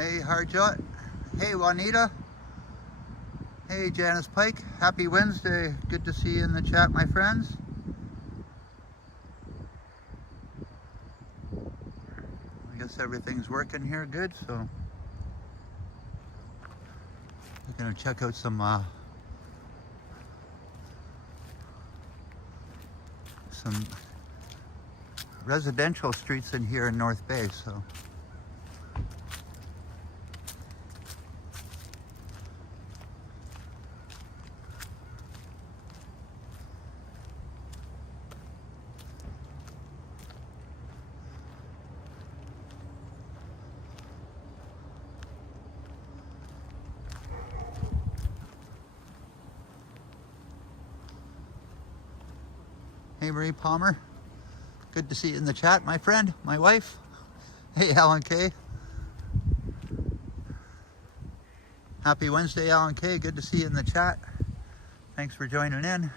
Hey Harjot. Hey Juanita. Hey Janice Pike. Happy Wednesday. Good to see you in the chat, my friends. I guess everything's working here good, so we're gonna check out some residential streets in here in North Bay, so. Hey Marie Palmer, good to see you in the chat, my friend, my wife. Hey Alan K. Happy Wednesday, Alan K. Good to see you in the chat. Thanks for joining in.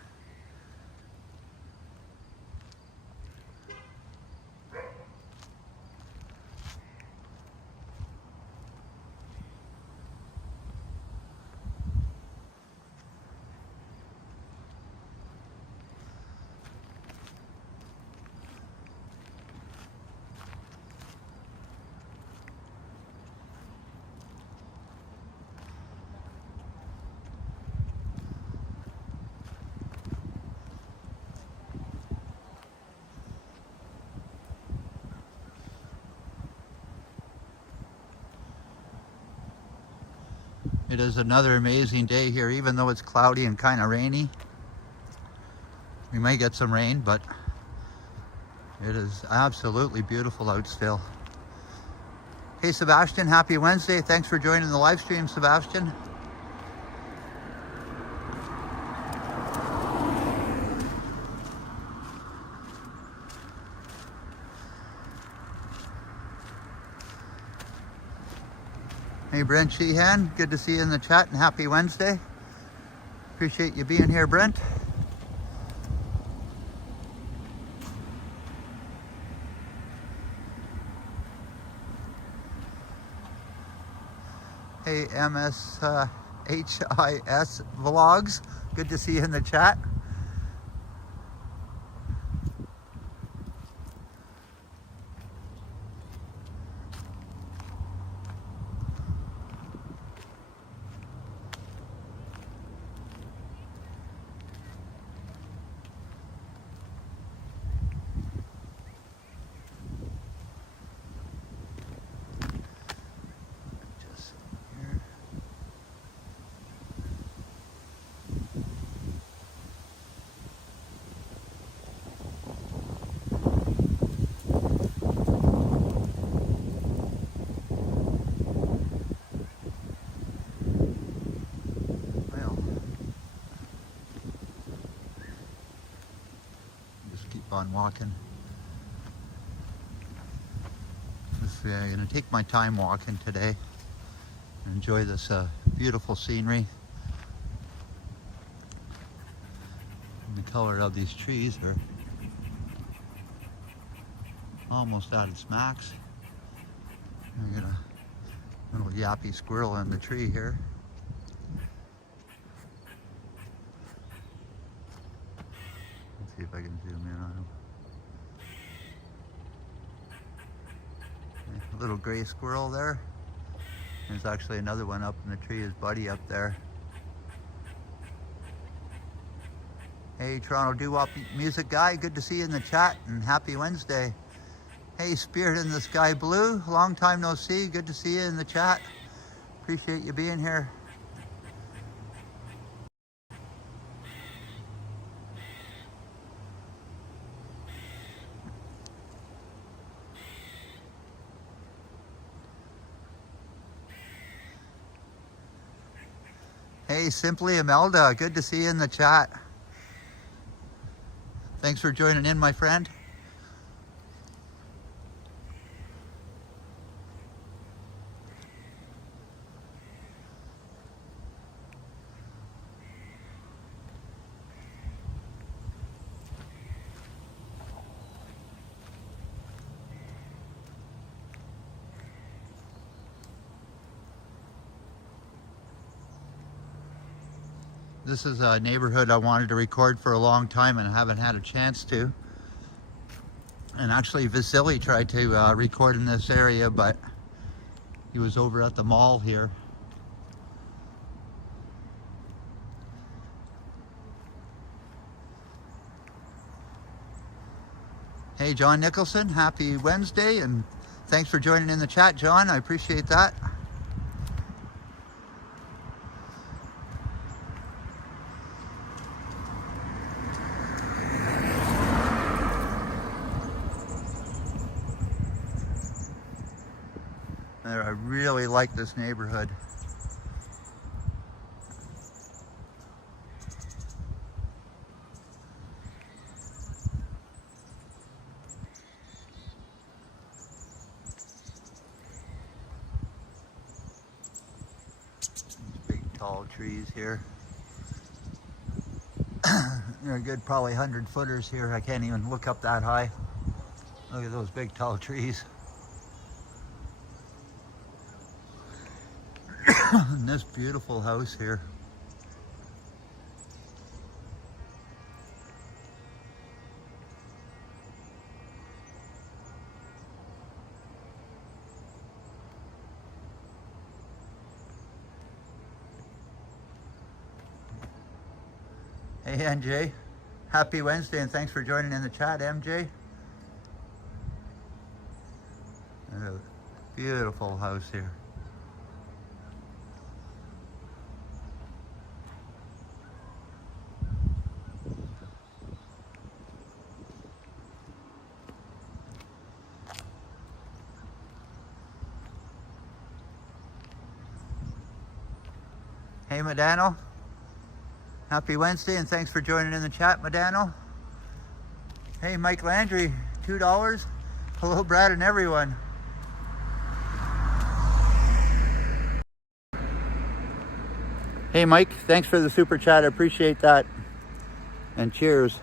It is another amazing day here, even though it's cloudy and kind of rainy. We may get some rain, but it is absolutely beautiful out still. Hey Sebastian, happy Wednesday. Thanks for joining the live stream, Sebastian. Hey Brent Sheehan, good to see you in the chat and happy Wednesday. Appreciate you being here, Brent. Hey MSHIS Vlogs, good to see you in the chat. On walking. I'm going to take my time walking today and enjoy this beautiful scenery. And the color of these trees are almost at its max. I got a little yappy squirrel in the tree here. Let's see if I can zoom in on him. A little gray squirrel there. There's actually another one up in the tree, his buddy up there. Hey Toronto Doo-Wop music guy, good to see you in the chat and happy Wednesday. Hey Spirit in the Sky Blue, long time no see, good to see you in the chat. Appreciate you being here. Hey, Simply Imelda, good to see you in the chat. Thanks for joining in, my friend. This is a neighborhood I wanted to record for a long time and I haven't had a chance to. And actually Vasily tried to record in this area, but he was over at the mall here. Hey, John Nicholson, happy Wednesday, and thanks for joining in the chat, John. I appreciate that. I really like this neighborhood. Big tall trees here. They're a good probably 100 footers here. I can't even look up that high. Look at those big tall trees. And this beautiful house here. Hey MJ, happy Wednesday and thanks for joining in the chat, MJ. Beautiful house here. Hey Medano, happy Wednesday and thanks for joining in the chat, Medano. Hey Mike Landry, $2. Hello Brad and everyone. Hey Mike, thanks for the super chat, I appreciate that. And cheers.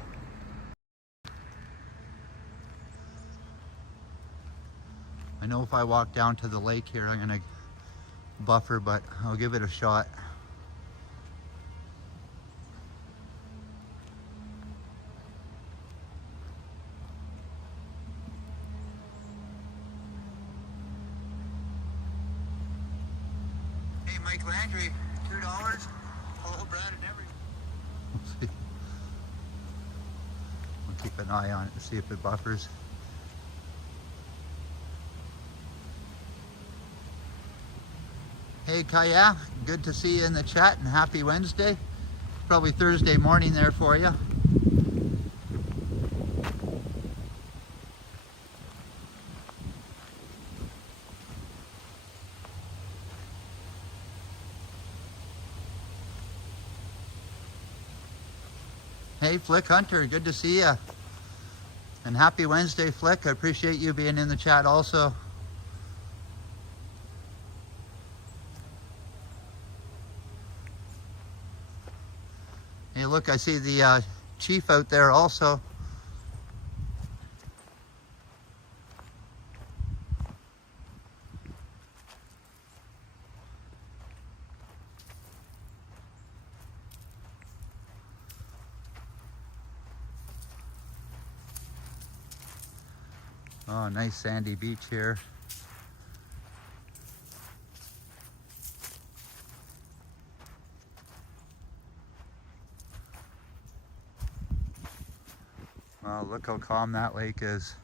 I know if I walk down to the lake here, I'm gonna buffer, but I'll give it a shot. Hey Mike Landry, $2. Hello Brad and everyone. We'll see. We'll keep an eye on it to see if it buffers. Hey Kaya, good to see you in the chat and happy Wednesday. Probably Thursday morning there for you. Hey Flick Hunter, good to see you. And happy Wednesday Flick, I appreciate you being in the chat also. Hey look, I see the chief out there also. Oh, nice sandy beach here. Oh, look how calm that lake is.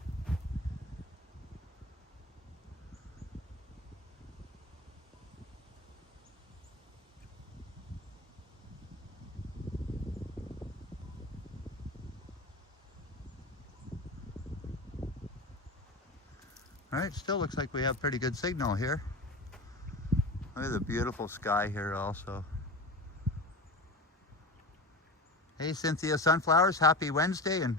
All right, still looks like we have pretty good signal here. Look at the beautiful sky here also. Hey Cynthia Sunflowers, happy Wednesday and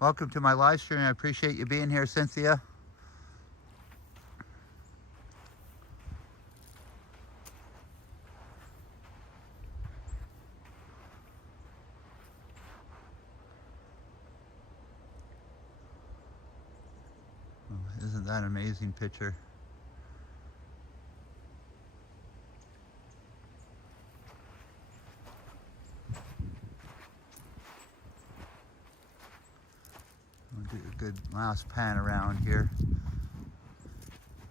welcome to my live stream. I appreciate you being here, Cynthia. Oh, isn't that an amazing picture? do a good last pan around here.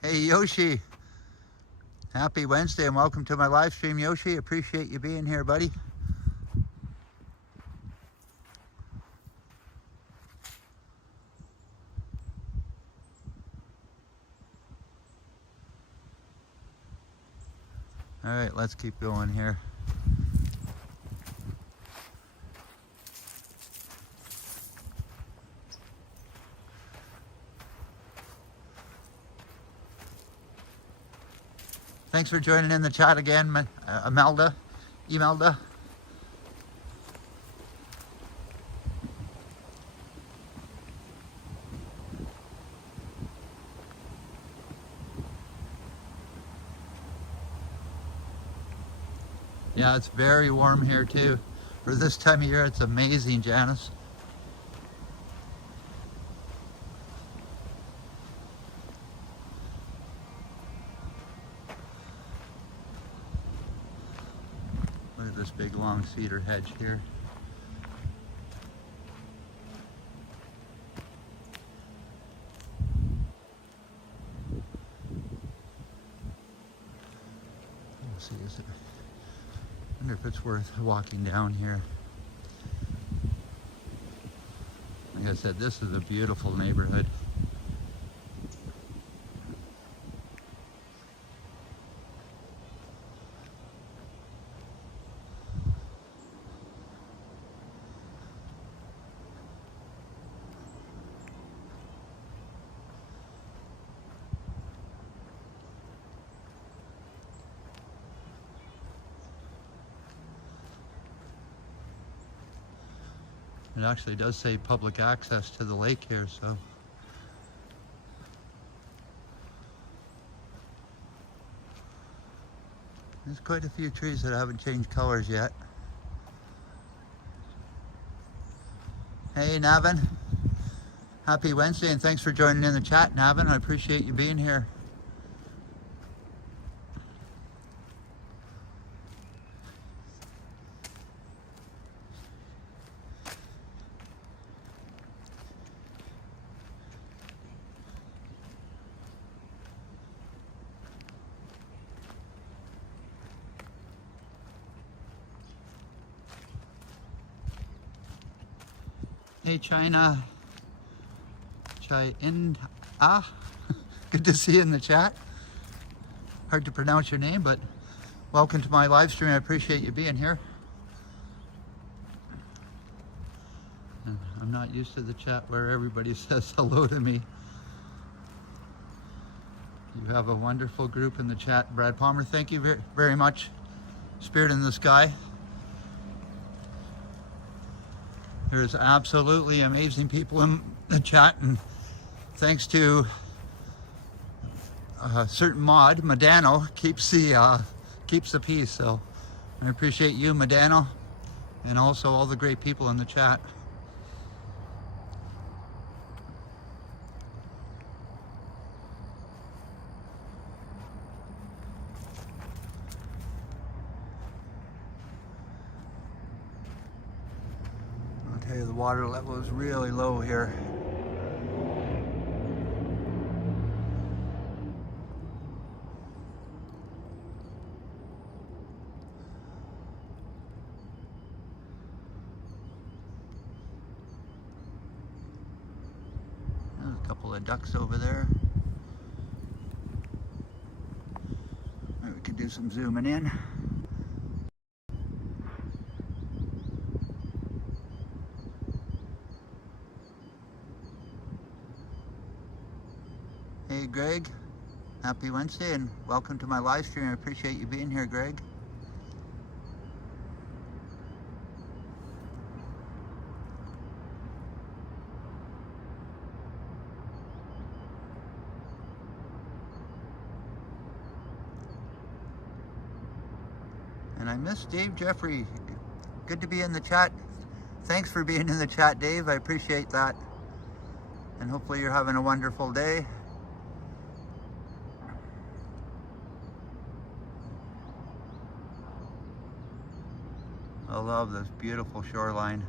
Hey Yoshi, happy Wednesday and welcome to my live stream, Yoshi. Appreciate you being here, buddy. All right, let's keep going here. Thanks for joining in the chat again, Imelda. Yeah, it's very warm here too. For this time of year, it's amazing, Janice. Look at this big long cedar hedge here. Let's see, is it? I wonder if it's worth walking down here. Like I said, this is a beautiful neighborhood. It actually does say public access to the lake here, so. There's quite a few trees that haven't changed colors yet. Hey Navin, happy Wednesday and thanks for joining in the chat, Navin. I appreciate you being here. Hey China, good to see you in the chat. Hard to pronounce your name, but welcome to my live stream. I appreciate you being here. I'm not used to the chat where everybody says hello to me. You have a wonderful group in the chat. Brad Palmer, thank you very much. Spirit in the Sky. There's absolutely amazing people in the chat, and thanks to a certain mod, Medano, keeps the peace. So I appreciate you, Medano, and also all the great people in the chat. The water level is really low here. There's a couple of ducks over there. Maybe we could do some zooming in. Hey Greg, happy Wednesday and welcome to my live stream. I appreciate you being here, Greg. And I miss Dave Jeffrey. Good to be in the chat. Thanks for being in the chat, Dave. I appreciate that. And hopefully you're having a wonderful day. I love this beautiful shoreline.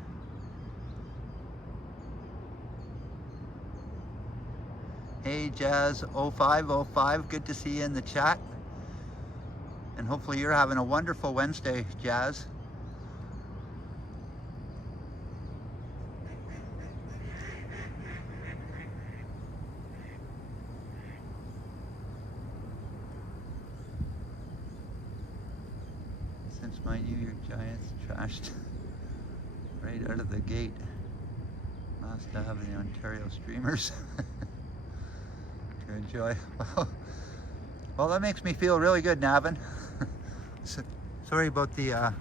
Hey Jazz0505, good to see you in the chat. And hopefully you're having a wonderful Wednesday, Jazz. Since my New York Giants trashed right out of the gate last to have the Ontario Streamers to enjoy. Well, that makes me feel really good, Navin. Sorry about the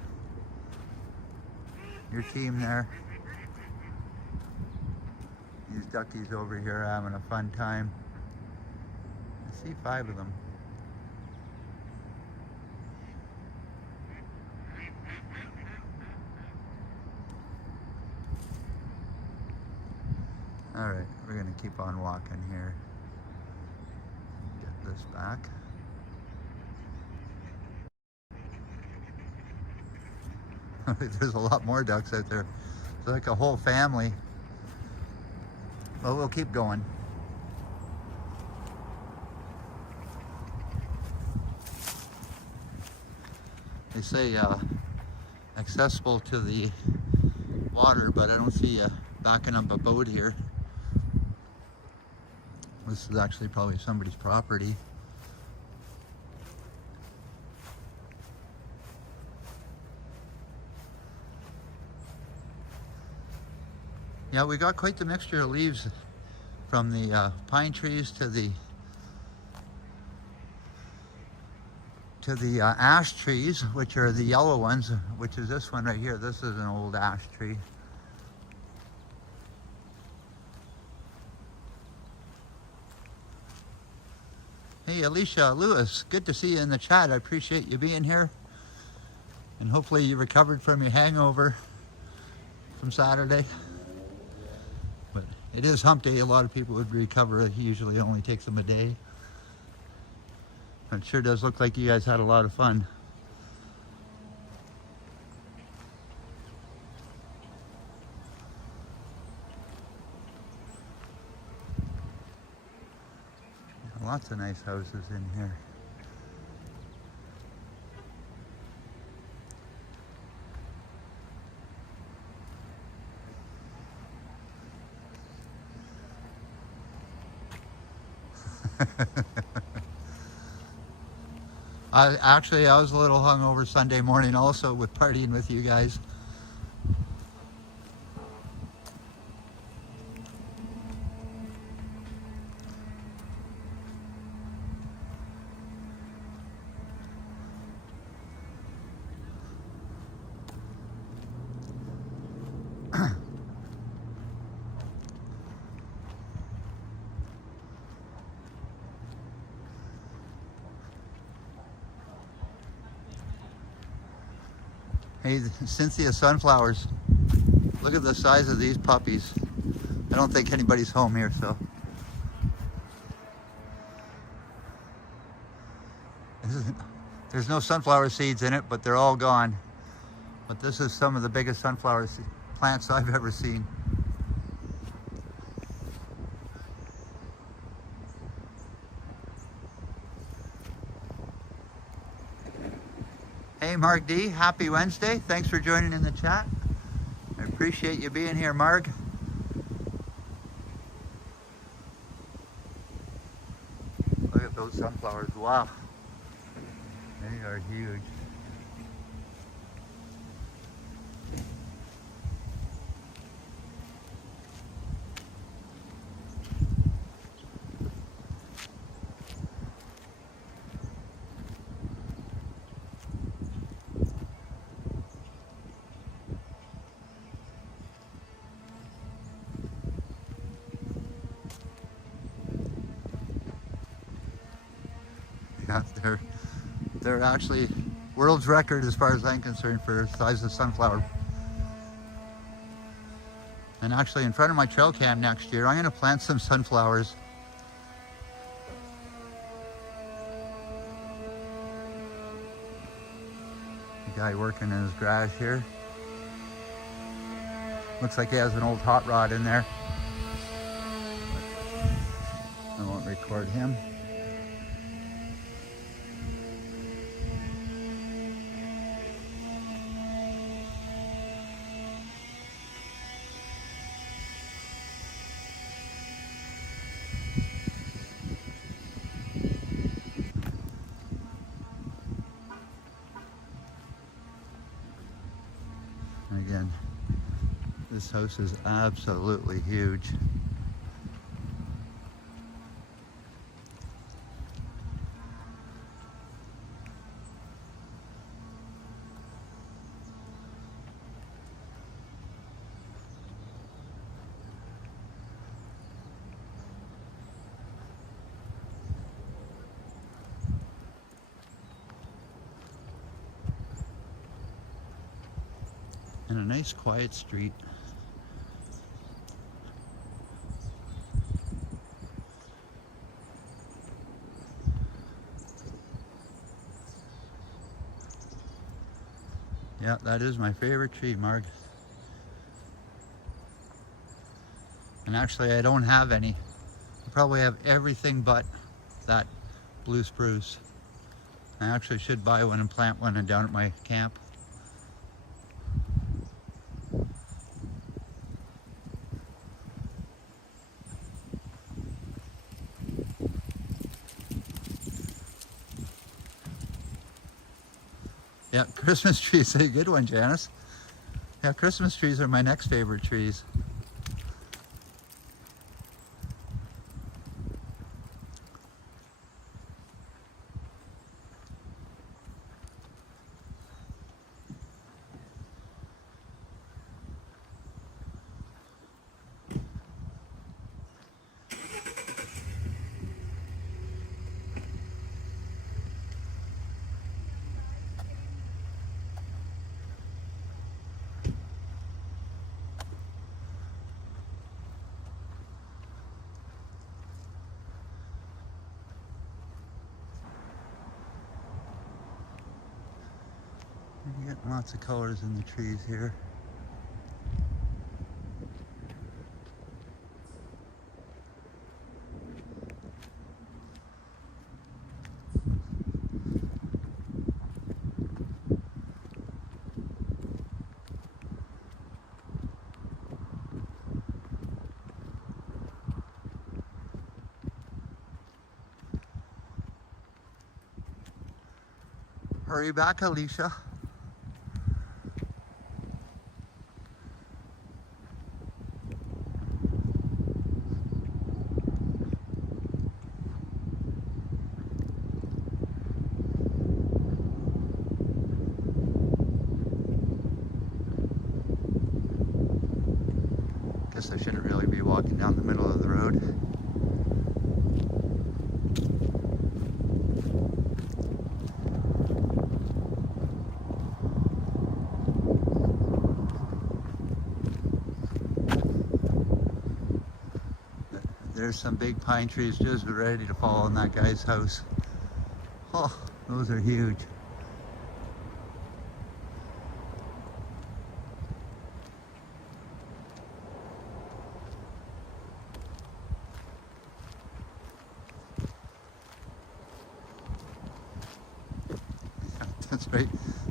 your team there. These duckies over here are having a fun time. I see 5 of them. All right, we're gonna keep on walking here. Get this back. There's a lot more ducks out there. It's like a whole family. Well, we'll keep going. They say accessible to the water, but I don't see you backing up a boat here. This is actually probably somebody's property. Yeah, we got quite the mixture of leaves, from the pine trees to the ash trees, which are the yellow ones, which is this one right here. This is an old ash tree. Hey, Alicia Lewis, good to see you in the chat. I appreciate you being here. And hopefully you recovered from your hangover from Saturday. But it is hump day. A lot of people would recover. It usually only takes them a day. But it sure does look like you guys had a lot of fun. Lots of nice houses in here. I was a little hungover Sunday morning also with partying with you guys. Hey, Cynthia Sunflowers, look at the size of these puppies. I don't think anybody's home here, so. There's no sunflower seeds in it, but they're all gone. But this is some of the biggest sunflower plants I've ever seen. Hey Mark D, happy Wednesday. Thanks for joining in the chat. I appreciate you being here, Mark. Look at those sunflowers, wow. They are huge. Yeah, they're actually world's record as far as I'm concerned for size of sunflower. And actually in front of my trail cam next year, I'm going to plant some sunflowers. The guy working in his garage here. Looks like he has an old hot rod in there. I won't record him. Again, this house is absolutely huge. And a nice quiet street. Yeah, that is my favorite tree, Marg. And actually I don't have any. I probably have everything but that blue spruce. I actually should buy one and plant one down at my camp. Yeah, Christmas trees, a good one, Janice. Yeah, Christmas trees are my next favorite trees. You get lots of colors in the trees here. Hurry back, Alicia. Guess I shouldn't really be walking down the middle of the road. There's some big pine trees just ready to fall on that guy's house. Oh, those are huge.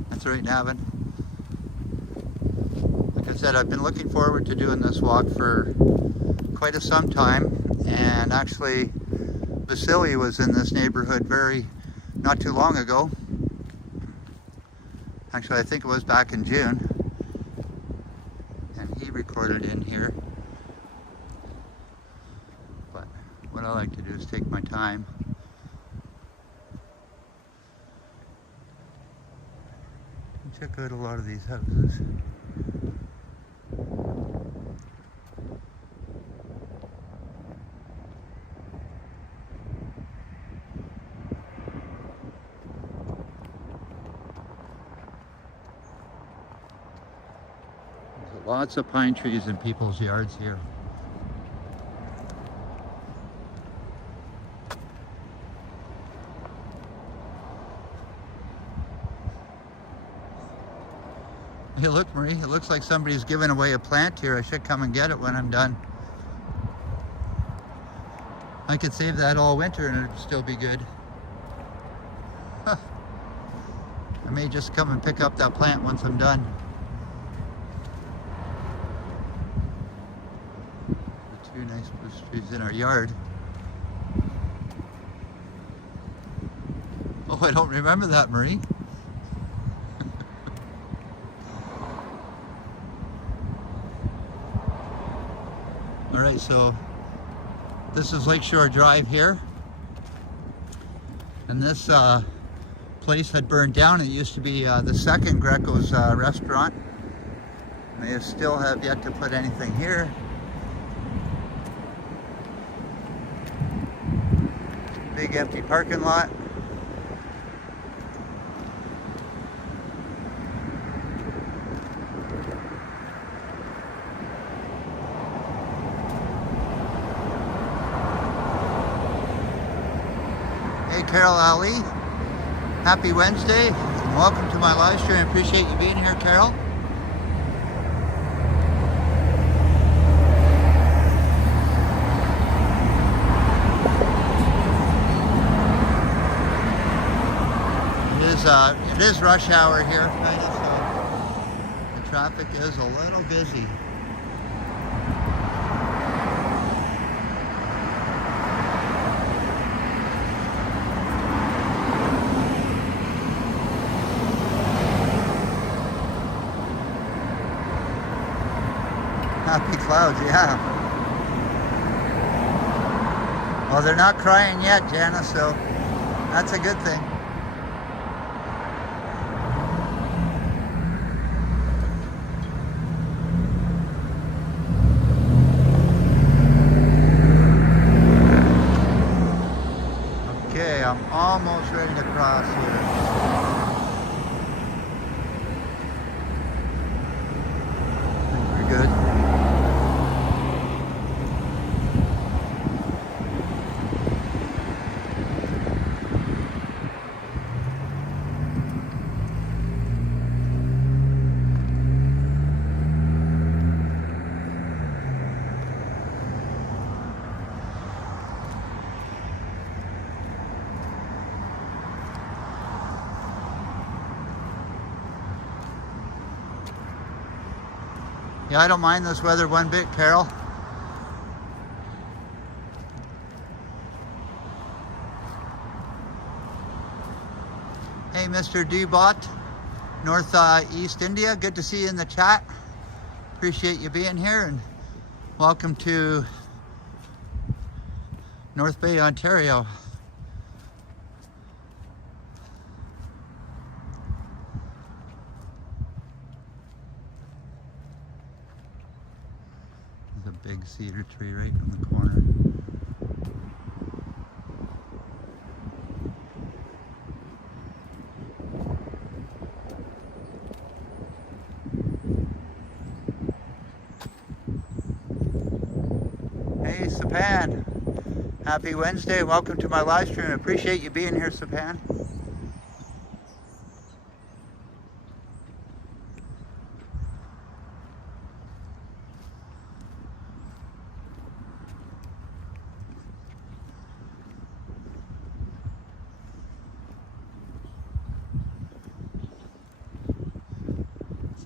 That's right, Navin. Like I said, I've been looking forward to doing this walk for quite some time, and actually Vasily was in this neighborhood not too long ago. Actually, I think it was back in June, and he recorded in here. But what I like to do is take my time. Check out a lot of these houses. There's lots of pine trees in people's yards here. Hey, look, Marie, it looks like somebody's giving away a plant here. I should come and get it when I'm done. I could save that all winter and it'd still be good. Huh. I may just come and pick up that plant once I'm done. The two nice spruce trees in our yard. Oh, I don't remember that, Marie. All right, so this is Lakeshore Drive here. And this place had burned down. It used to be the second Greco's restaurant. And they still have yet to put anything here. Big empty parking lot. Carol Ali, happy Wednesday and welcome to my live stream. I appreciate you being here, Carol. It is rush hour here, kind of, so the traffic is a little busy. Happy clouds, yeah. Well, they're not crying yet, Jana, so that's a good thing. Okay, I'm almost ready to cross here. I think we're good. Yeah, I don't mind this weather one bit, Carol. Hey, Mr. Dubot, Northeast India, good to see you in the chat. Appreciate you being here and welcome to North Bay, Ontario. Big cedar tree right in the corner. Hey, Sapan. Happy Wednesday. Welcome to my live stream. I appreciate you being here, Sapan.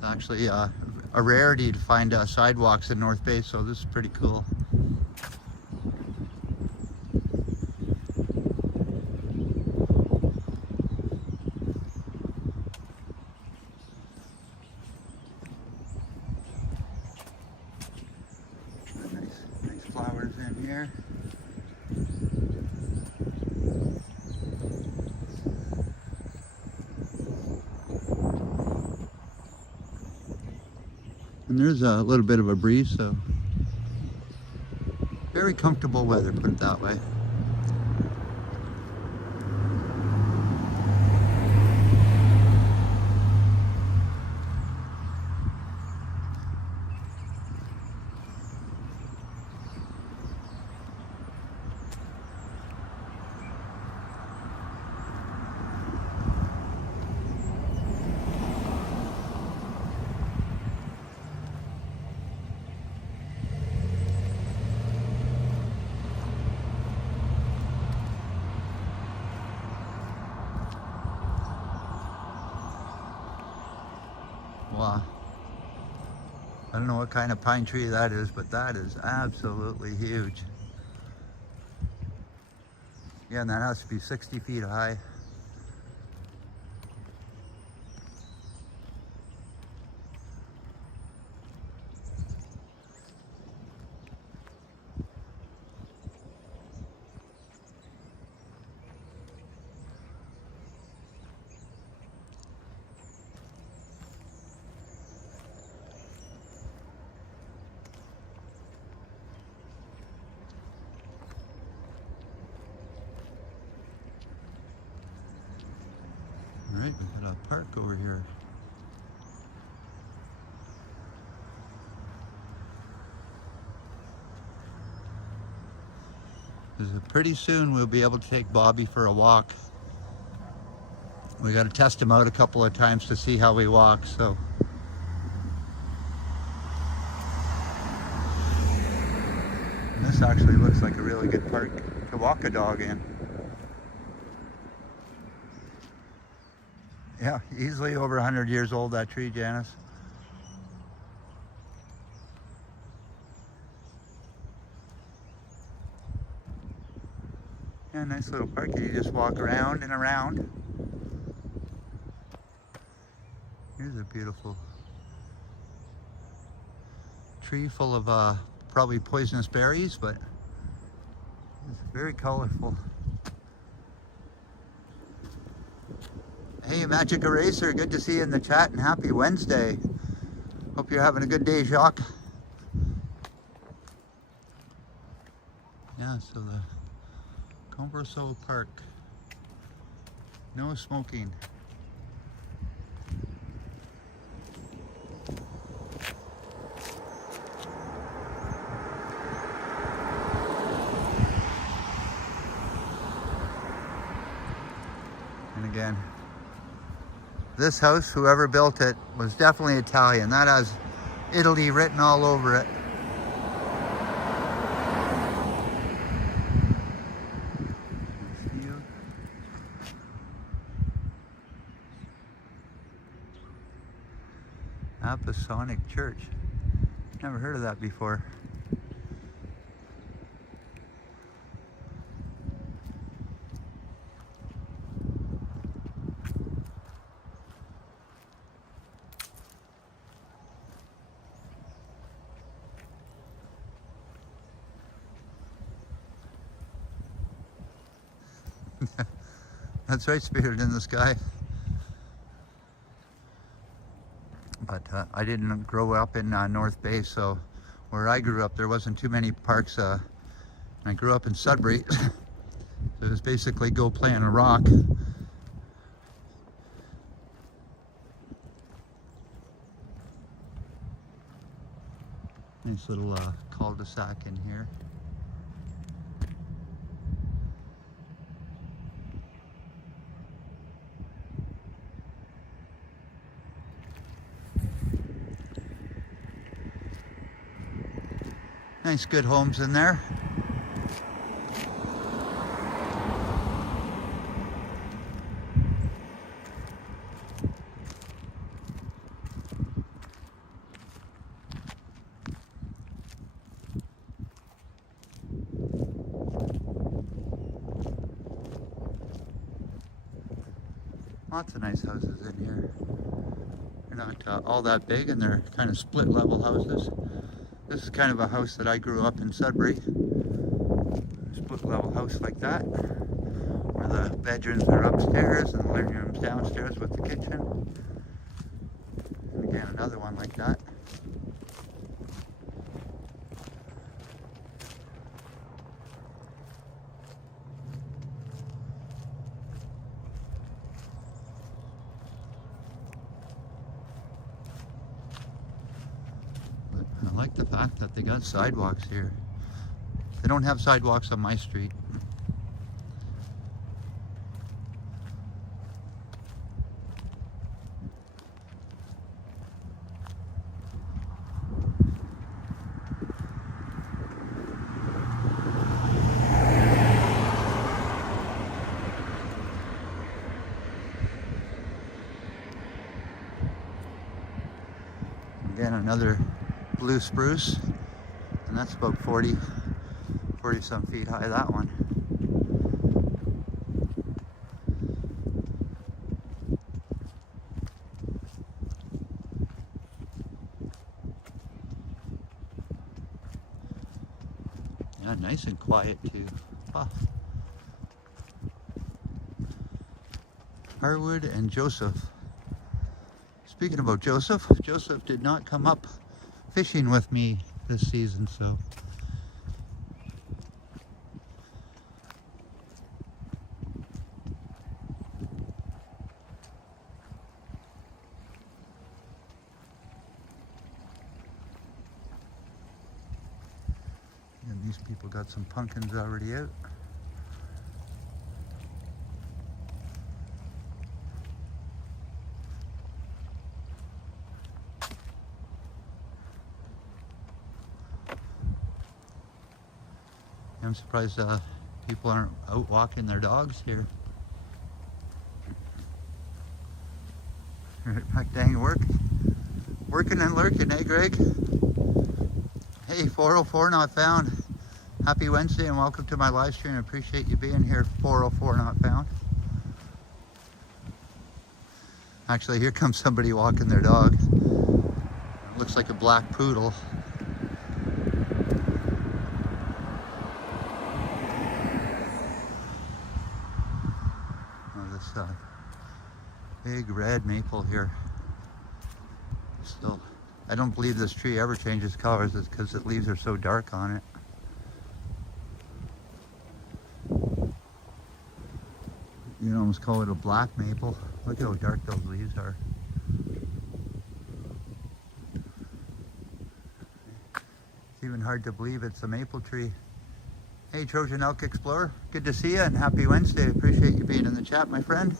Actually a rarity to find sidewalks in North Bay, so this is pretty cool. Nice flowers in here. And there's a little bit of a breeze, so very comfortable weather, put it that way. I don't know what kind of pine tree that is, but that is absolutely huge. Yeah, and that has to be 60 feet high. All right, we got a park over here. Pretty soon we'll be able to take Bobby for a walk. We got to test him out a couple of times to see how he walks, so. And this actually looks like a really good park to walk a dog in. Yeah, easily over 100 years old, that tree, Janice. Yeah, nice little park. You just walk around and around. Here's a beautiful tree full of probably poisonous berries, but it's very colorful. Hey, Magic Eraser, good to see you in the chat, and happy Wednesday. Hope you're having a good day, Jacques. Yeah, so the Converso Park. No smoking. And again, this house, whoever built it, was definitely Italian. That has Italy written all over it. Apostolic Church. Never heard of that before. That's right, Spirit in the Sky. But I didn't grow up in North Bay, so where I grew up, there wasn't too many parks. I grew up in Sudbury, so it was basically go play on a rock. Nice little cul-de-sac in here. Nice, good homes in there. Lots of nice houses in here. They're not all that big, and they're kind of split level houses. This is kind of a house that I grew up in Sudbury. Split level house like that, where the bedrooms are upstairs and the living room's downstairs with the kitchen. And again, another one like that. I like the fact that they got sidewalks here. They don't have sidewalks on my street. Again, another blue spruce, and that's about 40 some feet high, that one. Yeah, nice and quiet too. Huh. Harwood and Joseph. Speaking about Joseph, Joseph did not come up fishing with me this season, so. And these people got some pumpkins already out. I'm surprised people aren't out walking their dogs here. Right back dang working and lurking, eh, Greg? Hey, 404 not found. Happy Wednesday and welcome to my live stream. I appreciate you being here. 404 not found. Actually, here comes somebody walking their dog. Looks like a black poodle. Big red maple here. Still, I don't believe this tree ever changes colors. It's because the leaves are so dark on it. You can almost call it a black maple. Look how dark those leaves are. It's even hard to believe it's a maple tree. Hey, Trojan Elk Explorer, good to see you and happy Wednesday. Appreciate you being in the chat, my friend.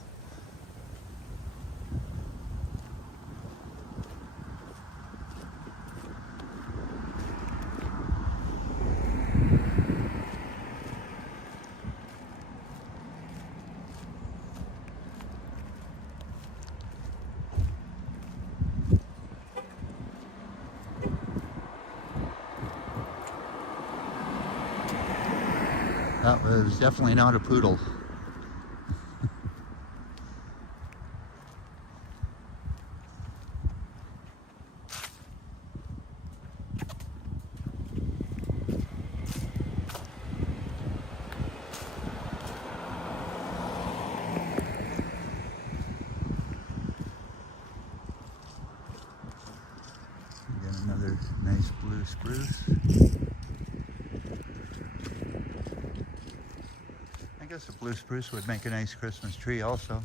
That was definitely not a poodle. Again, another nice blue spruce. I guess a blue spruce would make a nice Christmas tree also.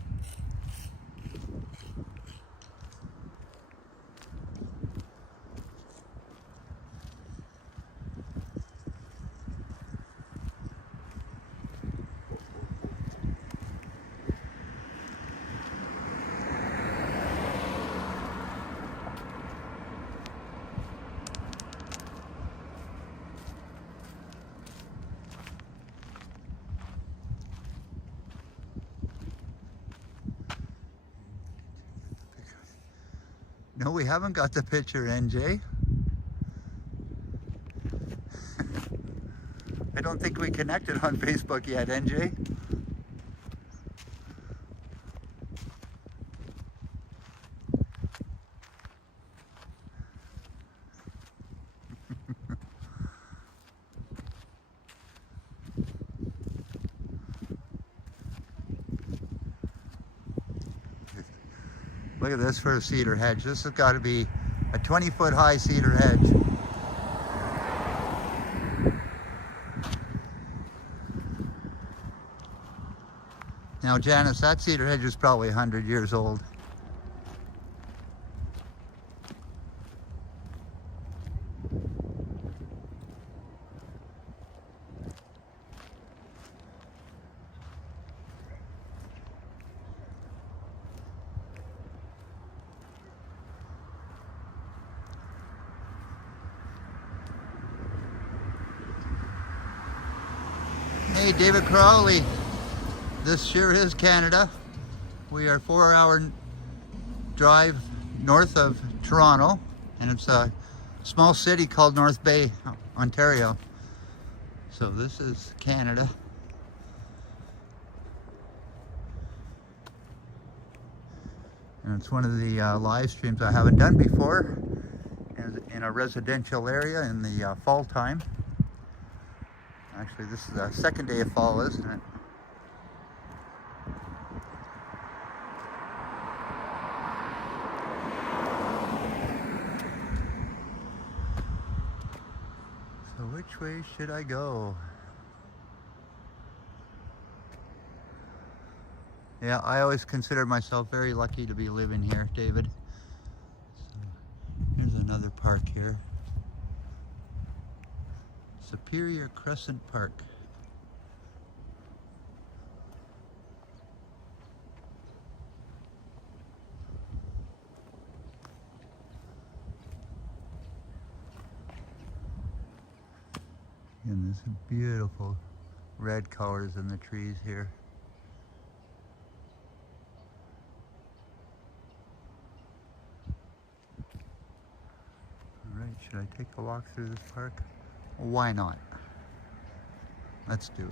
No, we haven't got the picture, NJ. I don't think we connected on Facebook yet, NJ. Look at this for a cedar hedge. This has got to be a 20-foot high cedar hedge. Now, Janice, that cedar hedge is probably 100 years old. Hey, David Crowley, this sure is Canada. We are 4-hour drive north of Toronto, and it's small city called North Bay, Ontario. So this is Canada. And it's one of the live streams I haven't done before in a residential area in the fall time. Actually, this is the second day of fall, isn't it? So which way should I go? Yeah, I always consider myself very lucky to be living here, David. So here's another park here. Superior Crescent Park. And there's some beautiful red colors in the trees here. All right, should I take a walk through this park? Why not? Let's do it.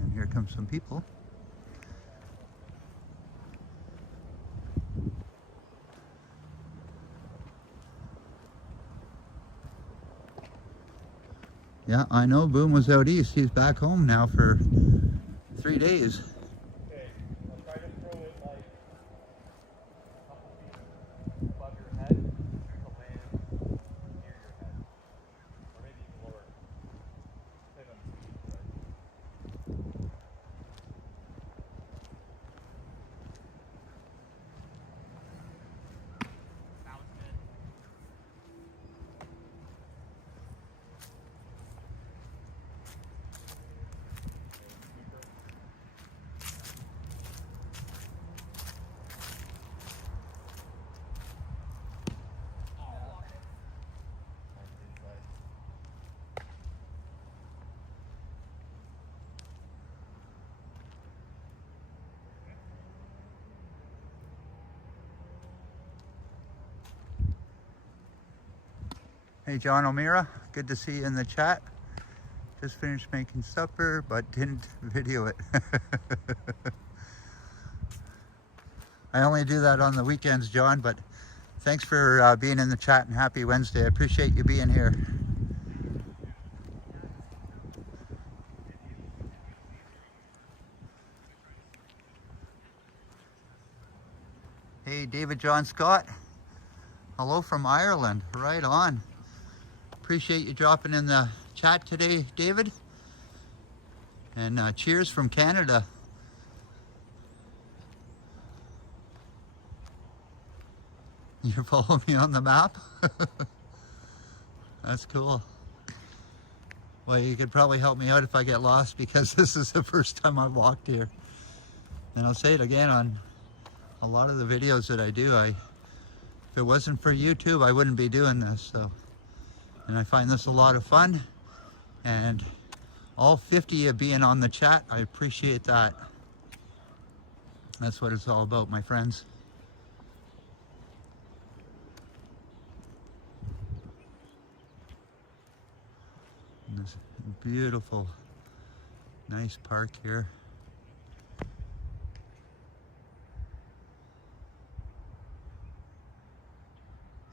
And here come some people. Yeah, I know Boom was out east. He's back home now for 3 days. Okay, I'll try to throw it like a couple feet above your head to land near your head. Or maybe even lower. Depending on the speed, but... That was good. Hey, John O'Meara, good to see you in the chat. Just finished making supper, but didn't video it. I only do that on the weekends, John, but thanks for being in the chat and happy Wednesday. I appreciate you being here. Hey, David John Scott. Hello from Ireland. Right on. Appreciate you dropping in the chat today, David. And cheers from Canada. You follow me on the map? That's cool. Well, you could probably help me out if I get lost, because this is the first time I've walked here. And I'll say it again, on a lot of the videos that I do, if it wasn't for YouTube, I wouldn't be doing this. So, and I find this a lot of fun. And all 50 of being on the chat, I appreciate that. That's what it's all about, my friends. And this beautiful, nice park here.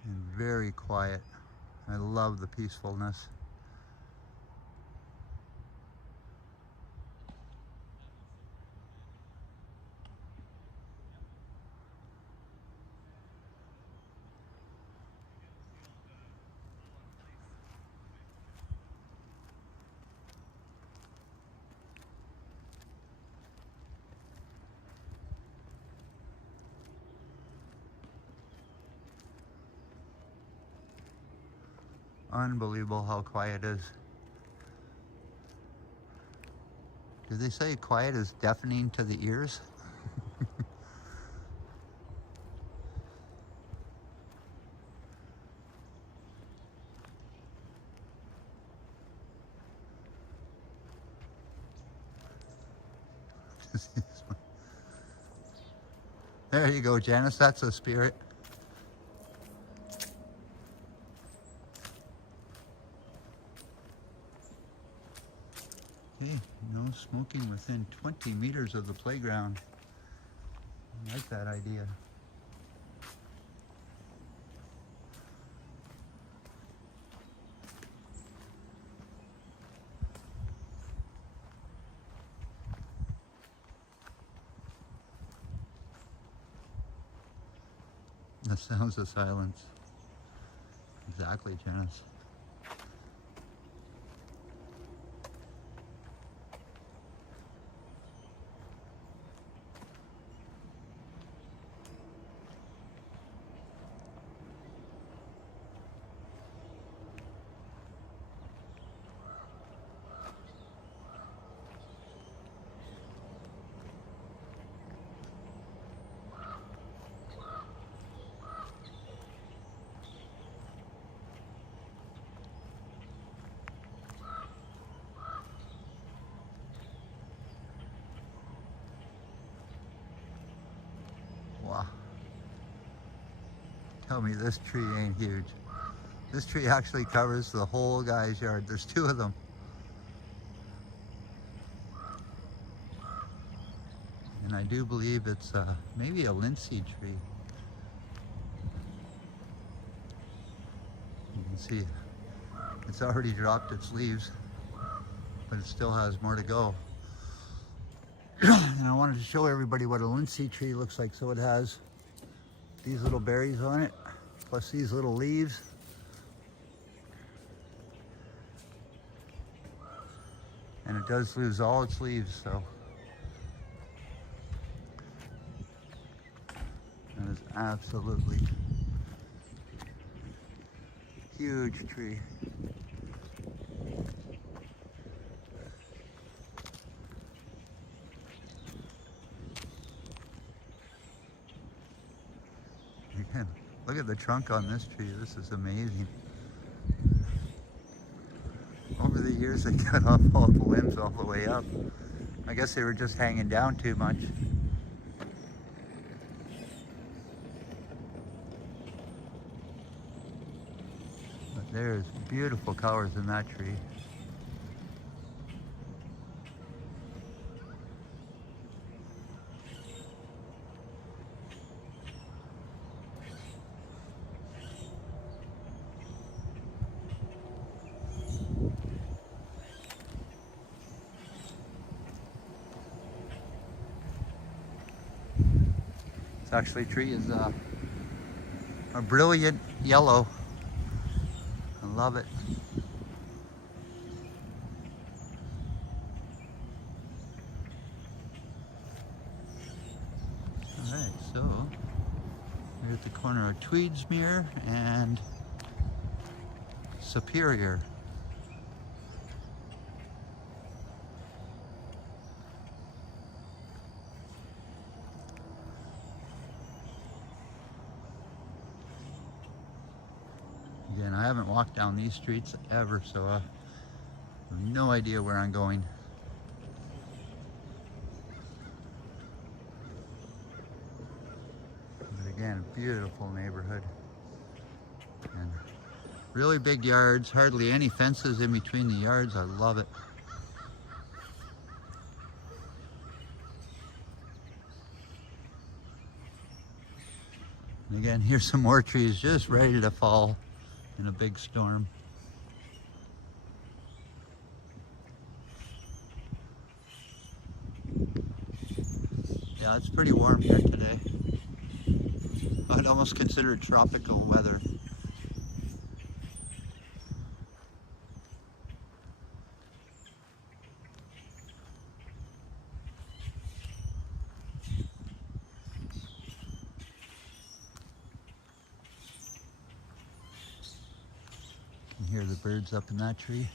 And very quiet. I love the peacefulness. Unbelievable how quiet it is. Do they say quiet is deafening to the ears? There you go, Janice. That's a spirit. Hey, no smoking within 20 meters of the playground. I like that idea. The sounds of silence. Exactly, Janice. Wow. Tell me this tree ain't huge. This tree actually covers the whole guy's yard. There's two of them. And I do believe it's maybe a linseed tree. You can see it's already dropped its leaves, but it still has more to go. And I wanted to show everybody what a linseed tree looks like. So it has these little berries on it, plus these little leaves. And it does lose all its leaves, so that is absolutely huge tree. Again, look at the trunk on this tree. This is amazing. Over the years, they cut off all the limbs all the way up. I guess they were just hanging down too much. But there's beautiful colors in that tree. This actually tree is a brilliant yellow. I love it. Alright, so we're at the corner of Tweedsmuir and Superior. Again, I haven't walked down these streets ever, so I have no idea where I'm going. But again, beautiful neighborhood. And really big yards, hardly any fences in between the yards. I love it. And again, here's some more trees just ready to fall in a big storm. Yeah, it's pretty warm here today. I'd almost consider it tropical weather. You can hear the birds up in that tree.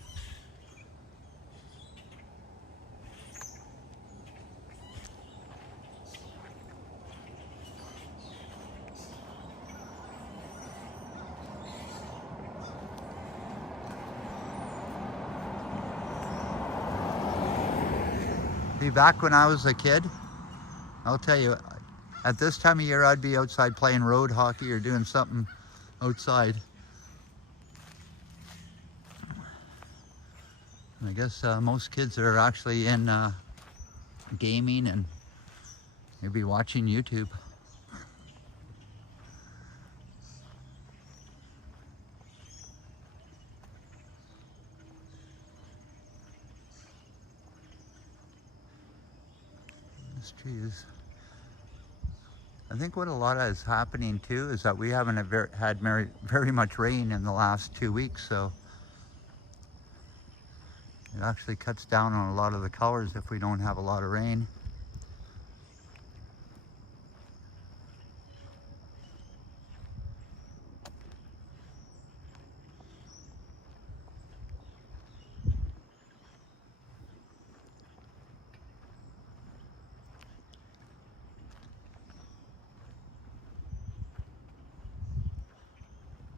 See, back when I was a kid, I'll tell you, at this time of year, I'd be outside playing road hockey or doing something outside. And I guess most kids are actually in gaming and maybe watching YouTube. This tree is, I think what a lot of is happening too is that we haven't had very much rain in the last 2 weeks, so it actually cuts down on a lot of the colors if we don't have a lot of rain.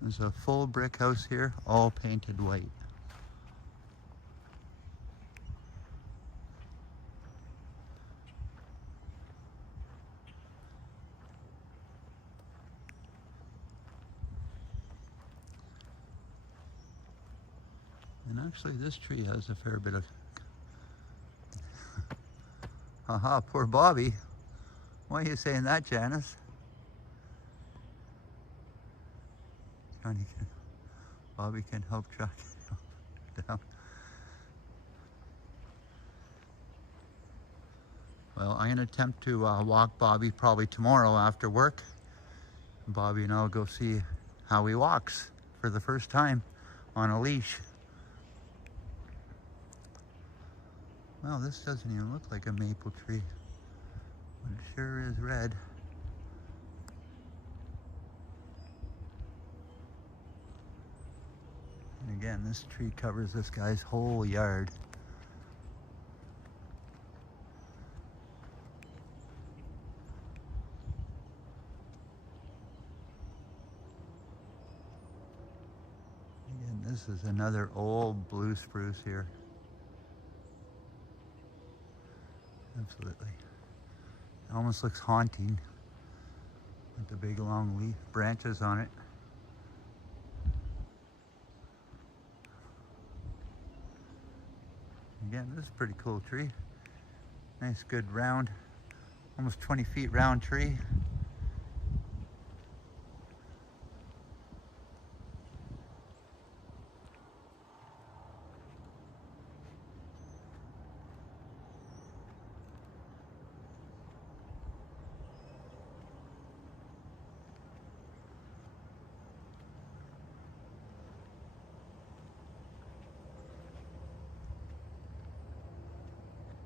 There's a full brick house here, all painted white. And actually this tree has a fair bit of... Haha, poor Bobby. Why are you saying that, Janice? Bobby can help track it down. Well, I'm going to attempt to walk Bobby probably tomorrow after work. Bobby and I'll go see how he walks for the first time on a leash. Well, this doesn't even look like a maple tree, but it sure is red. And again, this tree covers this guy's whole yard. Again, this is another old blue spruce here. Absolutely. It almost looks haunting with the big long leaf branches on it. Again, this is a pretty cool tree. Nice, good round, almost 20 feet round tree.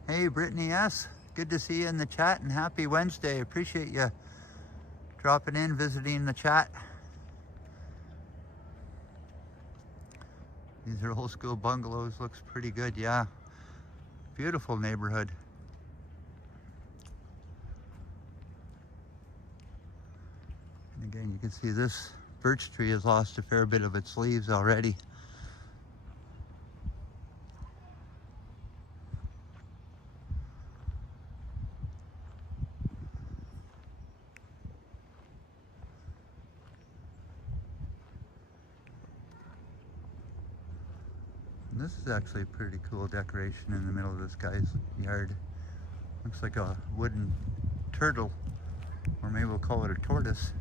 Hey, Brittany S. Good to see you in the chat, and happy Wednesday. Appreciate you dropping in, visiting the chat. These are old school bungalows. Looks pretty good, yeah. Beautiful neighborhood. And again, you can see this birch tree has lost a fair bit of its leaves already. This is actually a pretty cool decoration in the middle of this guy's yard. Looks like a wooden turtle, or maybe we'll call it a tortoise.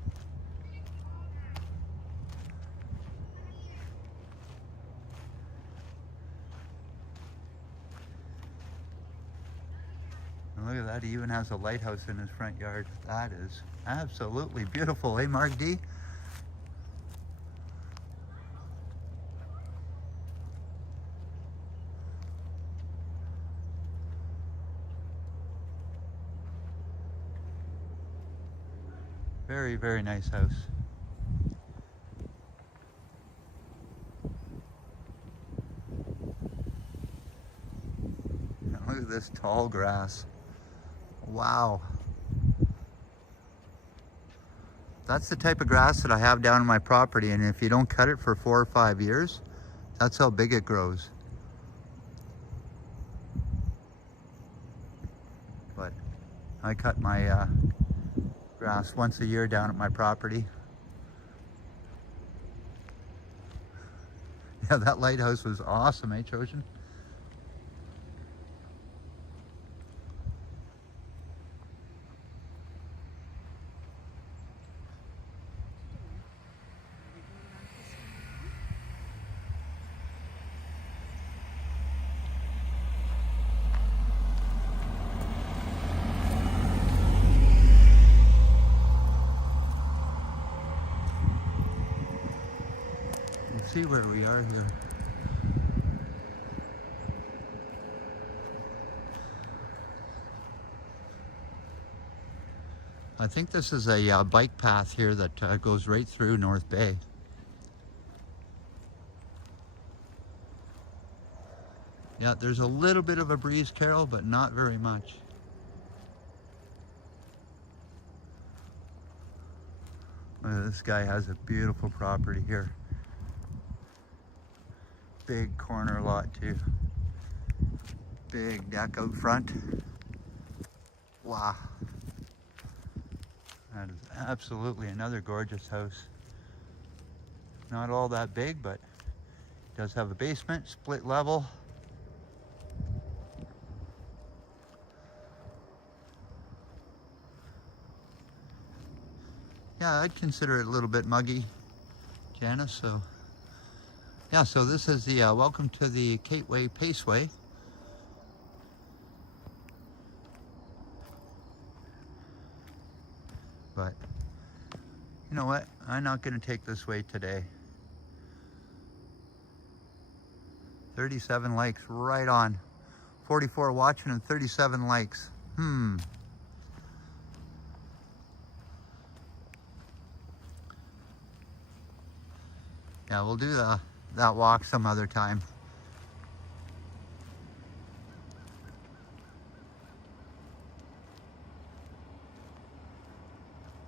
And look at that, he even has a lighthouse in his front yard. That is absolutely beautiful, eh, Mark D? Very, very nice house. Look at this tall grass. Wow. That's the type of grass that I have down on my property, and if you don't cut it for 4 or 5 years, that's how big it grows. But I cut my grass once a year down at my property. Yeah, that lighthouse was awesome, eh, Trojan? Let's see where we are here. I think this is a bike path here that goes right through North Bay. Yeah, there's a little bit of a breeze, Carol, but not very much. This guy has a beautiful property here. Big corner lot too. Big deck out front. Wow. That is absolutely another gorgeous house. Not all that big, but it does have a basement, split level. Yeah, I'd consider it a little bit muggy, Janice, so. Yeah, so this is the welcome to the Gateway Paceway. But, you know what? I'm not going to take this way today. 37 likes, right on. 44 watching and 37 likes. Yeah, we'll do that walk some other time.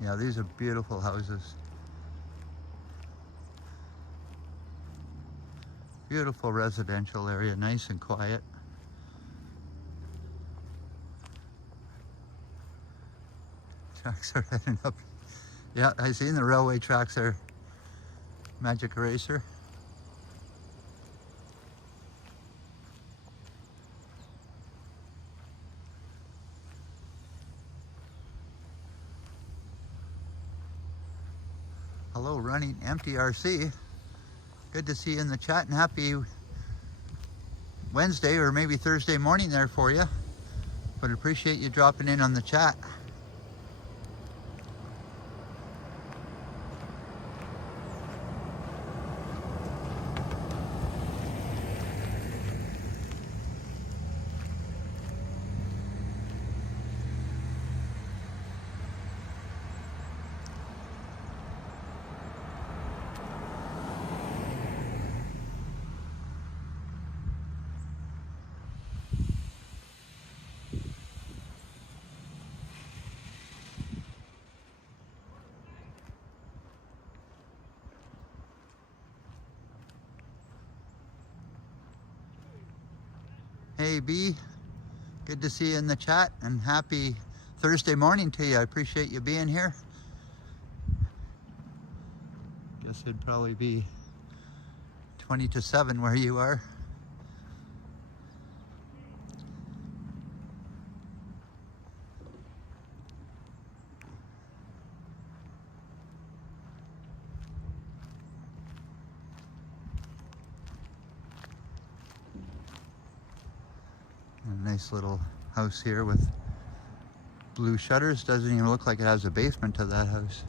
Yeah, these are beautiful houses. Beautiful residential area, nice and quiet. Tracks are heading up. Yeah, I seen the railway tracks there. Magic eraser. Hello, running empty RC. Good to see you in the chat, and happy Wednesday or maybe Thursday morning there for you. But appreciate you dropping in on the chat. Hey B, good to see you in the chat, and happy Thursday morning to you. I appreciate you being here. Guess it'd probably be 20 to 7 where you are. A nice little house here with blue shutters. Doesn't even look like it has a basement to that house.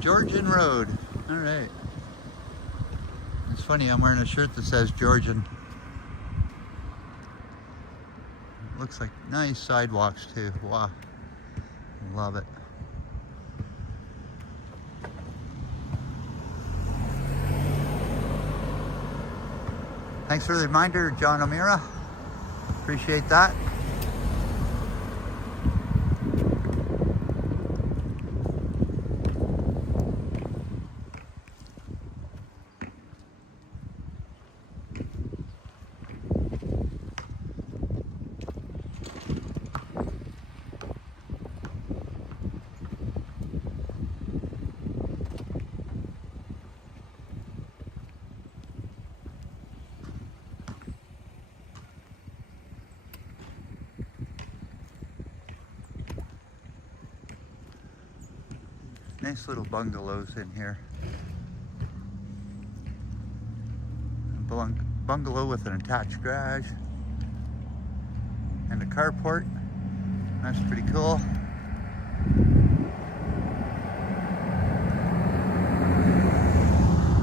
Georgian Road. All right. It's funny, I'm wearing a shirt that says Georgian. Looks like nice sidewalks too. Wow. Love it. Thanks for the reminder, John O'Meara. Appreciate that. Nice little bungalows in here. Bungalow with an attached garage and a carport. That's pretty cool.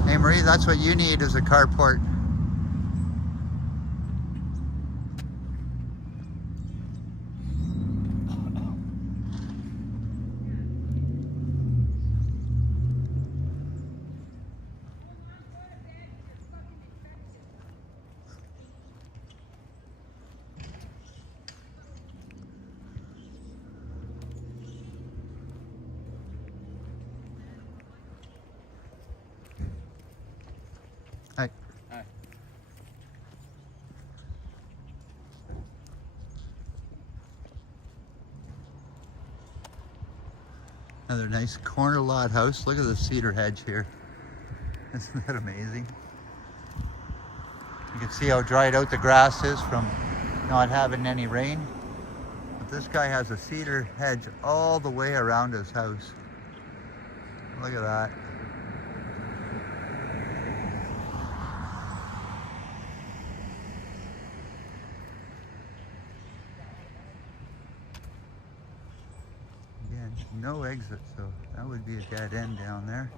Hey Marie, that's what you need, is a carport. Hi. Hi. Another nice corner lot house. Look at the cedar hedge here. Isn't that amazing? You can see how dried out the grass is from not having any rain. But this guy has a cedar hedge all the way around his house. Look at that. Again, no exit, so that would be a dead end down there.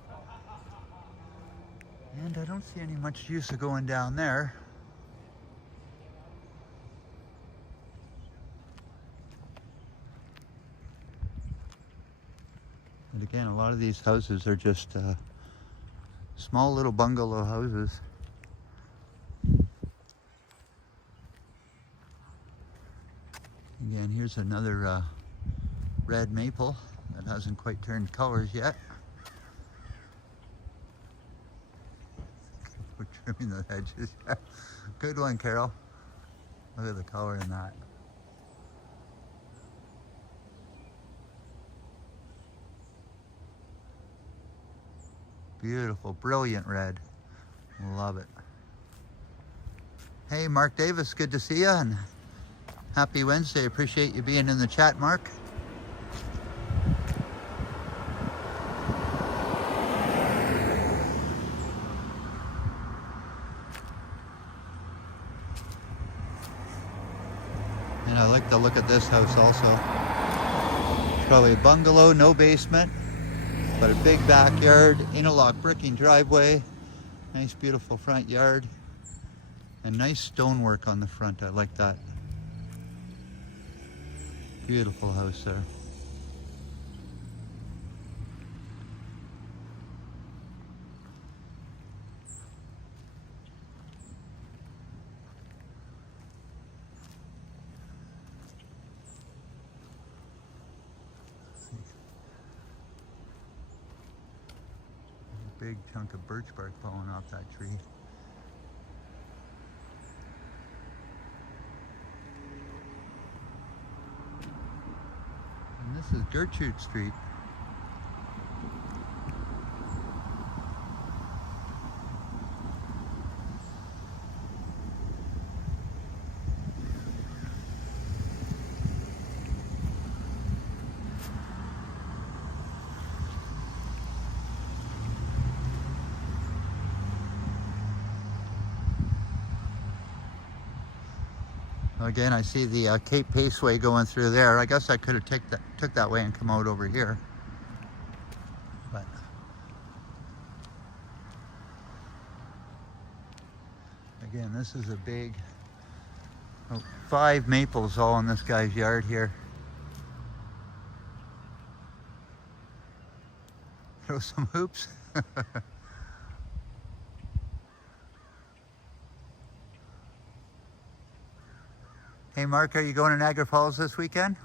And I don't see any much use of going down there. And again, a lot of these houses are just small little bungalow houses. Again, here's another red maple that hasn't quite turned colors yet. We're trimming the hedges. Good one, Carol. Look at the color in that. Beautiful, brilliant red. Love it. Hey, Mark Davis, good to see you, and happy Wednesday. Appreciate you being in the chat, Mark. And I like to look at this house also. It's probably a bungalow, no basement, but a big backyard, interlock bricking driveway, nice beautiful front yard, and nice stonework on the front. I like that. Beautiful house there. Big chunk of birch bark falling off that tree. And this is Gertrude Street. Again, I see the Cape Paceway going through there. I guess I could have took that way and come out over here. But again, this is a big 5 maples all in this guy's yard here. Throw some hoops. Hey Mark, are you going to Niagara Falls this weekend?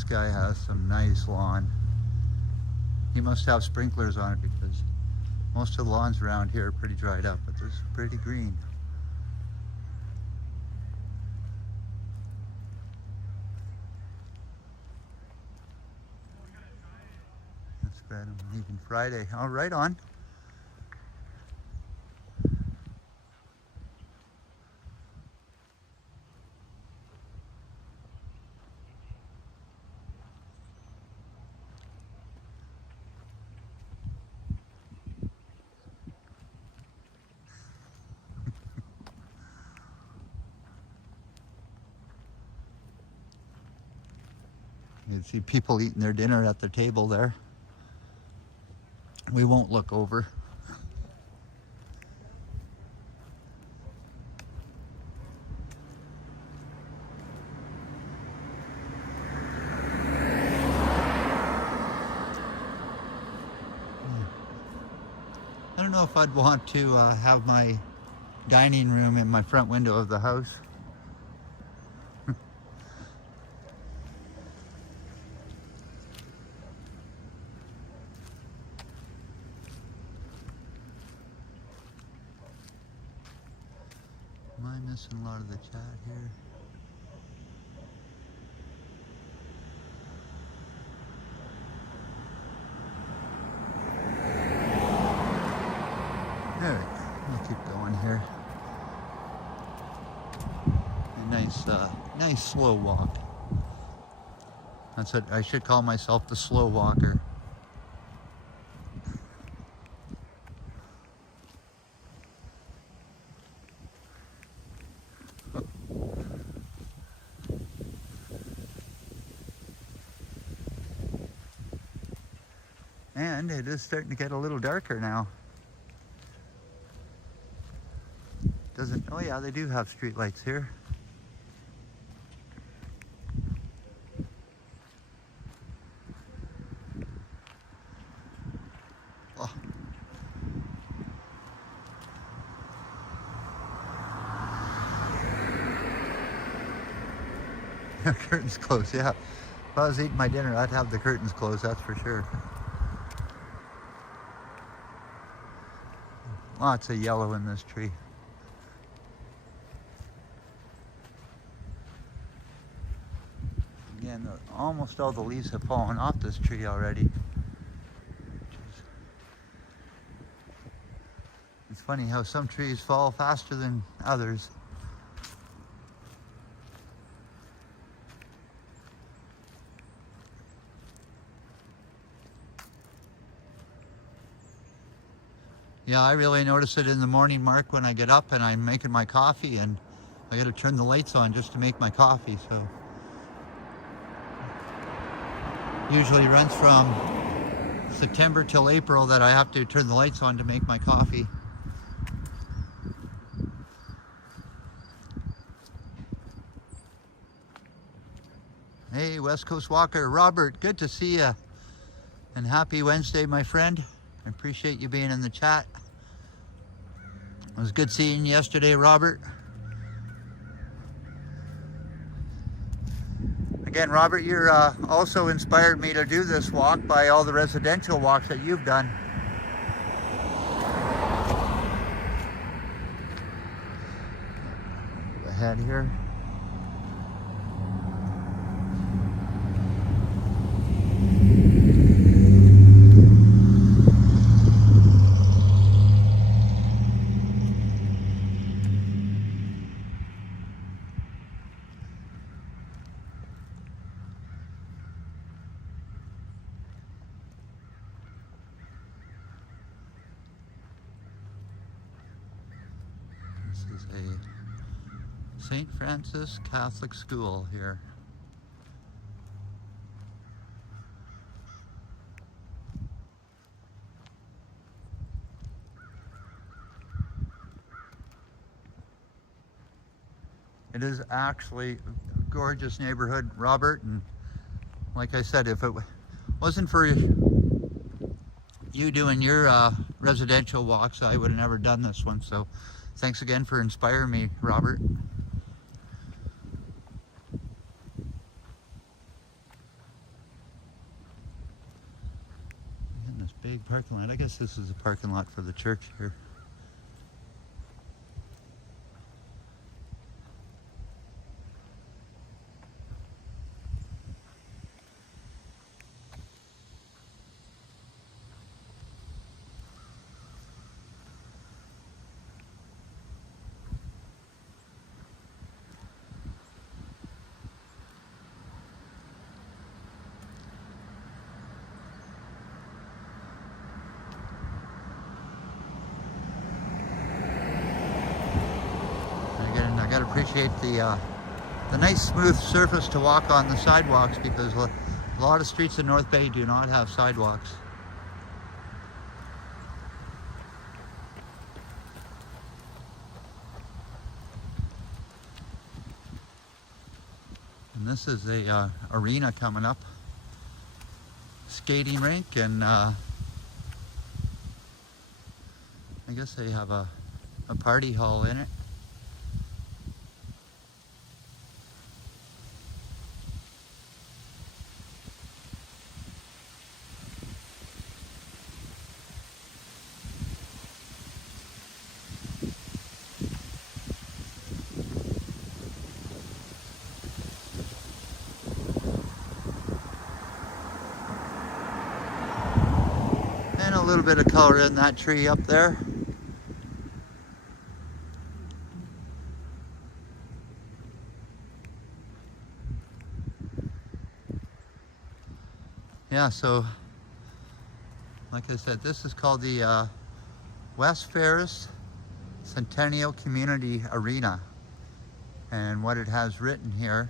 this guy has some nice lawn. He must have sprinklers on it because most of the lawns around here are pretty dried up, but this is pretty green. That's great. I'm leaving Friday. Oh, right on. You can see people eating their dinner at the table there. We won't look over. I don't know if I'd want to have my dining room in my front window of the house. Am I missing a lot of the chat here? There we go. We'll keep going here. A nice slow walk. That's what I should call myself, the slow walker. And it is starting to get a little darker now. Doesn't, oh yeah, they do have street lights here. Oh. Curtains closed, yeah. If I was eating my dinner, I'd have the curtains closed, that's for sure. Lots of yellow in this tree. Again, almost all the leaves have fallen off this tree already. It's funny how some trees fall faster than others. Yeah, I really notice it in the morning, Mark, when I get up and I'm making my coffee and I got to turn the lights on just to make my coffee. So usually runs from September till April that I have to turn the lights on to make my coffee. Hey, West Coast Walker. Robert, good to see you. And happy Wednesday, my friend. I appreciate you being in the chat. It was good seeing you yesterday, Robert. Again, Robert, you're also inspired me to do this walk by all the residential walks that you've done. Ahead here. This is a St. Francis Catholic school here. It is actually a gorgeous neighborhood, Robert, and like I said, if it wasn't for you doing your residential walks, I would have never done this one. So thanks again for inspiring me, Robert. parking lot. I guess this is a parking lot for the church here. Again, I gotta appreciate the nice smooth surface to walk on the sidewalks, because a lot of streets in North Bay do not have sidewalks. And this is a arena coming up, skating rink, and I guess they have a party hall in it. And a little bit of color in that tree up there. Yeah, so like I said, this is called the West Ferris Centennial Community Arena. And what it has written here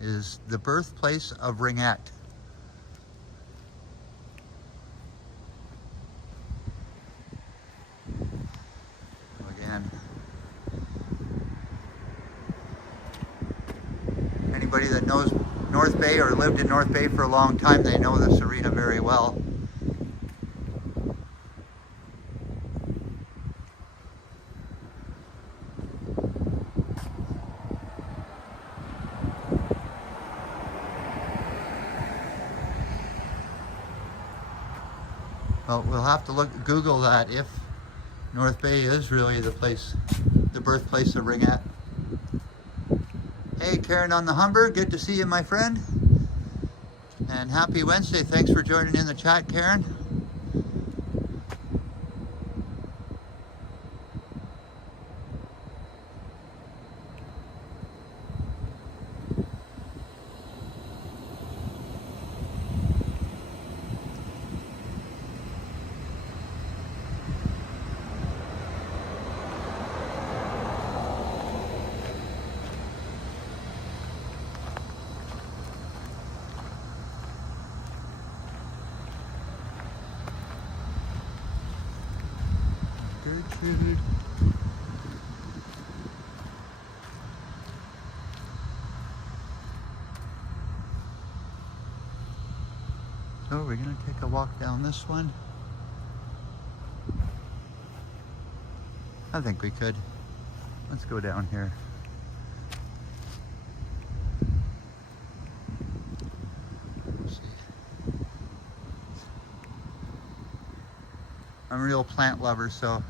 is the birthplace of ringette. Again, anybody that knows North Bay or lived in North Bay for a long time, they know this arena very well. Well, we'll have to Google that, if North Bay is really the birthplace of ringette. Hey, Karen on the Humber, good to see you, my friend. And happy Wednesday. Thanks for joining in the chat, Karen. Gertrude. So we're gonna take a walk down this one. I think we could. Let's go down here. Let's see. I'm a real plant lover, so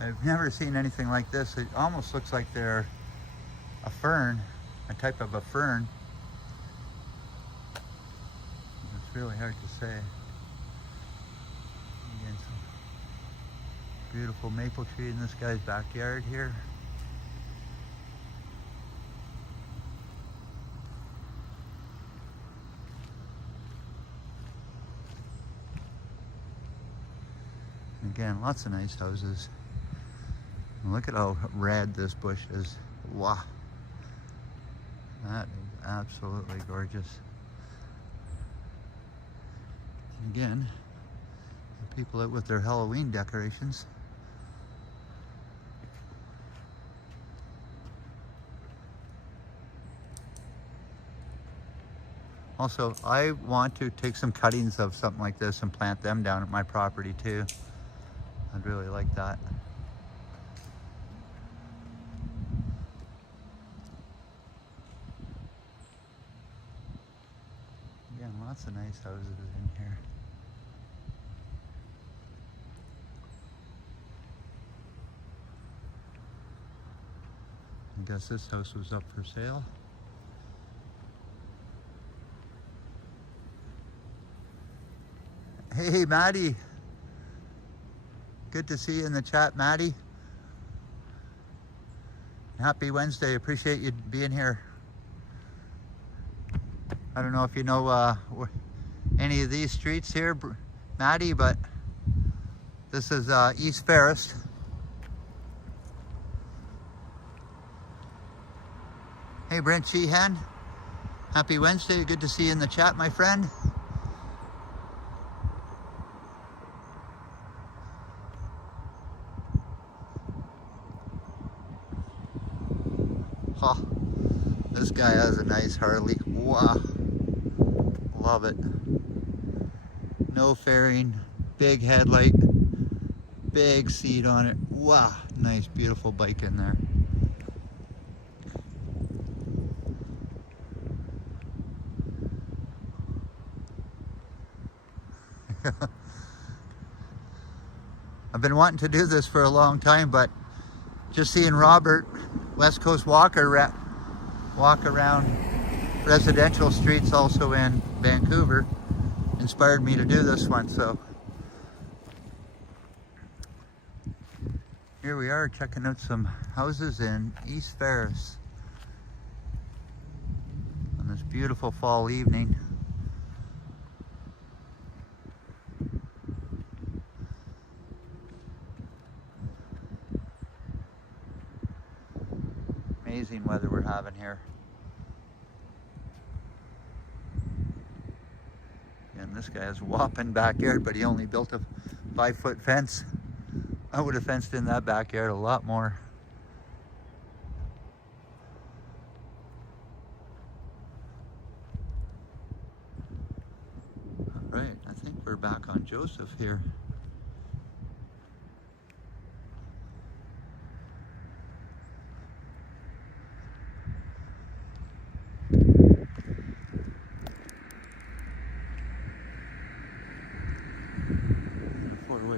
I've never seen anything like this. It almost looks like they're a fern, a type of a fern. It's really hard to say. Again, some beautiful maple tree in this guy's backyard here. Again, lots of nice houses. And look at how red this bush is. Wow. That is absolutely gorgeous. And again, people out with their Halloween decorations. Also, I want to take some cuttings of something like this and plant them down at my property too. I'd really like that. Again, Lots of nice houses in here. I guess this house was up for sale. Hey, Maddie. Good to see you in the chat, Maddie. Happy Wednesday. Appreciate you being here. I don't know if you know any of these streets here, Maddie, but this is East Ferris. Hey, Brent Sheehan. Happy Wednesday. Good to see you in the chat, my friend. Oh, this guy has a nice Harley. Wow. Love it. No fairing, big headlight, big seat on it. Wow, nice, beautiful bike in there. I've been wanting to do this for a long time, but just seeing Robert, West Coast Walker, walk around residential streets also in Vancouver inspired me to do this one. So here we are checking out some houses in East Ferris on this beautiful fall evening. Amazing weather we're having here. And this guy has a whopping backyard, but he only built a 5-foot fence. I would have fenced in that backyard a lot more. All right, I think we're back on Joseph here.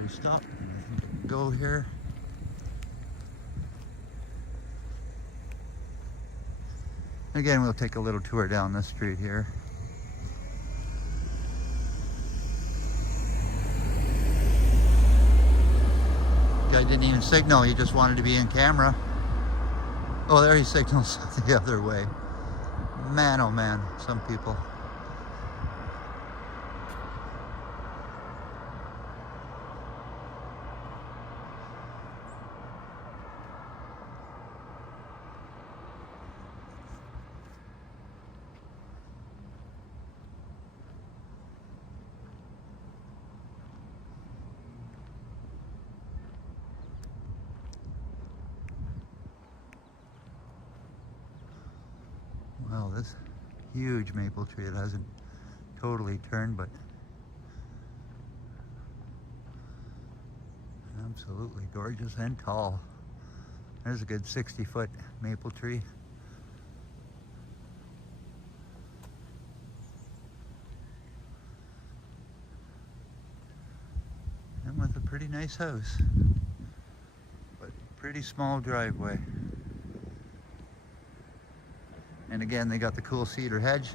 Stop, go here. Again, we'll take a little tour down this street here. Guy didn't even signal, he just wanted to be in camera. Oh, there he signals the other way. Man, oh man, some people. Wow, this huge maple tree, it hasn't totally turned, but absolutely gorgeous and tall. There's a good 60-foot maple tree. And with a pretty nice house, but pretty small driveway. And again, they got the cool cedar hedge.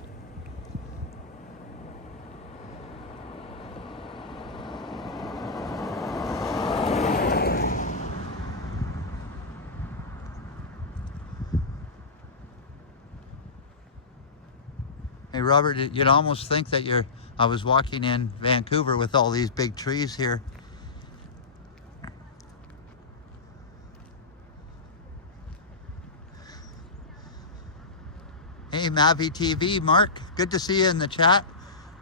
Hey Robert, you'd almost think that I was walking in Vancouver with all these big trees here. Hey Mavi TV, Mark, good to see you in the chat.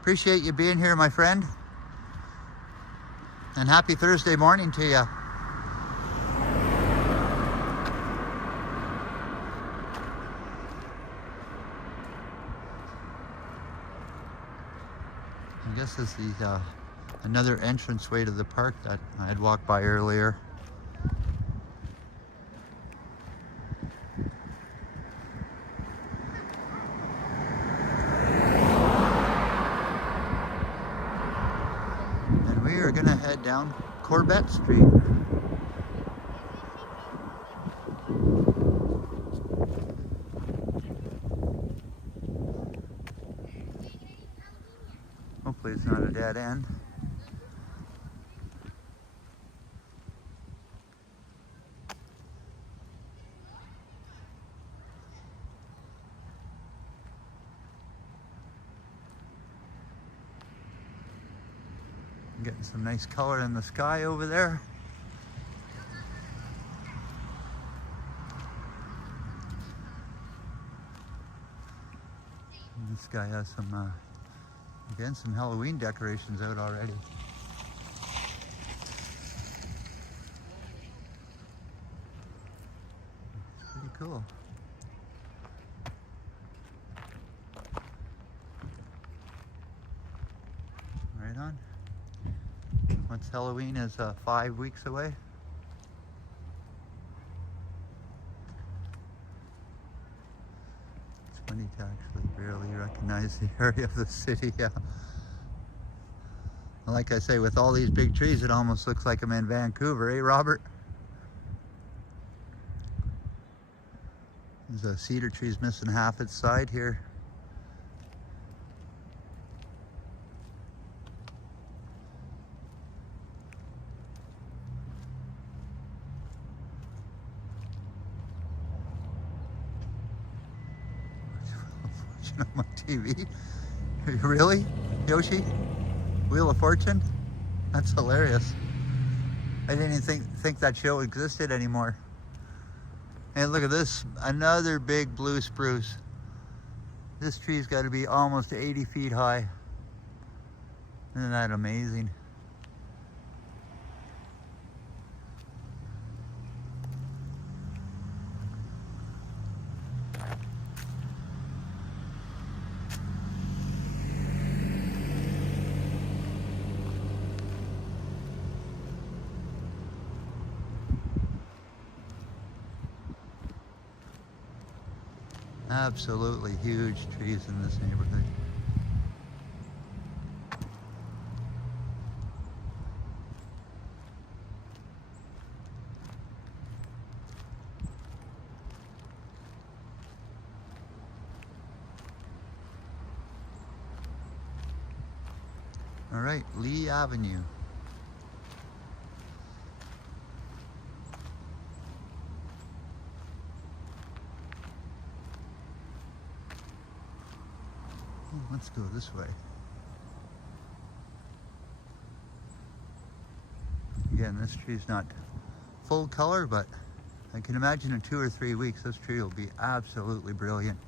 Appreciate you being here, my friend. And happy Thursday morning to you. I guess this is another entranceway to the park that I had walked by earlier. Corbett Street. Hopefully it's not a dead end. I'm getting some nice color in the sky over there. And this guy has some, again, some Halloween decorations out already. It's pretty cool. Right on. Once Halloween is 5 weeks away. It's funny to actually barely recognize the area of the city. Yeah. Like I say, with all these big trees, it almost looks like I'm in Vancouver, eh, Robert? There's a cedar tree's missing half its side here. On my TV. Really? Yoshi? Wheel of Fortune? That's hilarious. I didn't even think that show existed anymore. And look at this, another big blue spruce. This tree's got to be almost 80 feet high. Isn't that amazing? Absolutely huge trees in this neighborhood. All right, Lee Avenue. Let's go this way. Again, this tree's not full color, but I can imagine in 2 or 3 weeks this tree will be absolutely brilliant.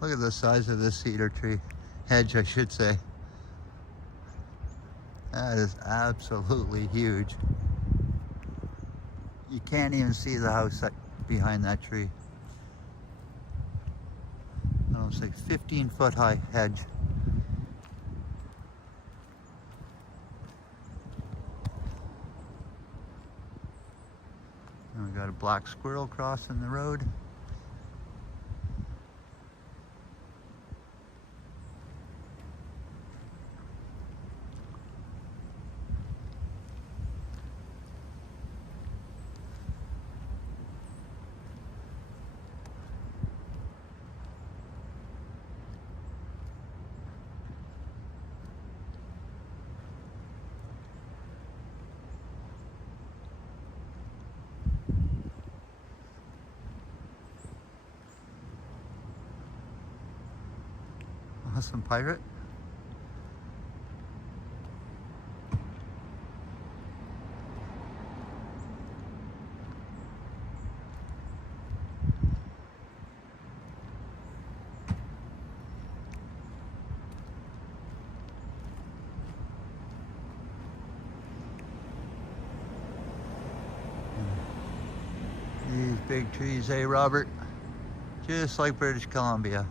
Look at the size of this cedar tree, hedge I should say. That is absolutely huge. You can't even see the house behind that tree. Almost like 15-foot high hedge. And we got a black squirrel crossing the road. Awesome pirate. big trees, eh, Robert? Just like British Columbia.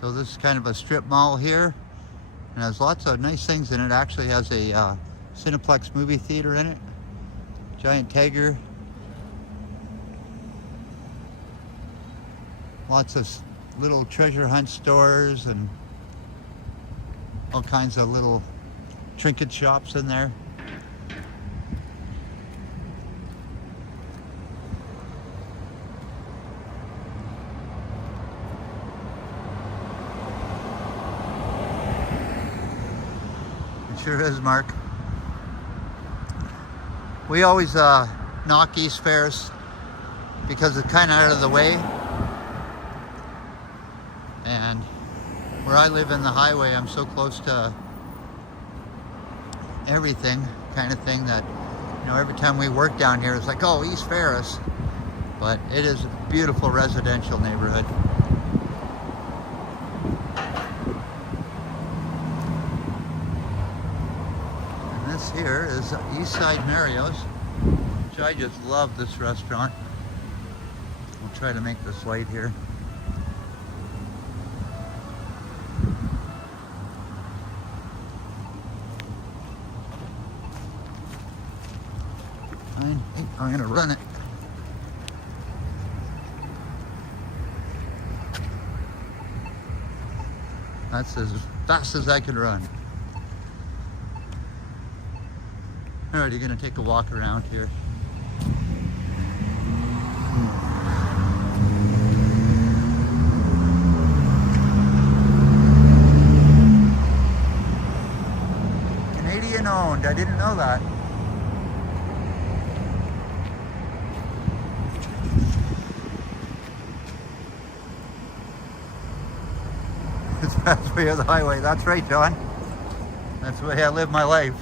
So this is kind of a strip mall here, and has lots of nice things in it. Actually has a Cineplex movie theater in it, giant tiger, lots of little treasure hunt stores and all kinds of little trinket shops in there. Sure is, Mark. We always knock East Ferris because it's kind of out of the way, and where I live in the highway, I'm so close to everything kind of thing that, you know, every time we work down here it's like, oh, East Ferris, but it is a beautiful residential neighborhood. Here is Eastside Mario's, which I just love this restaurant. We'll try to make this light here. I'm gonna run it. That's as fast as I can run. Alright, you're going to take a walk around here. Canadian owned, I didn't know that. That's the way of the highway. That's right, John. That's the way I live my life.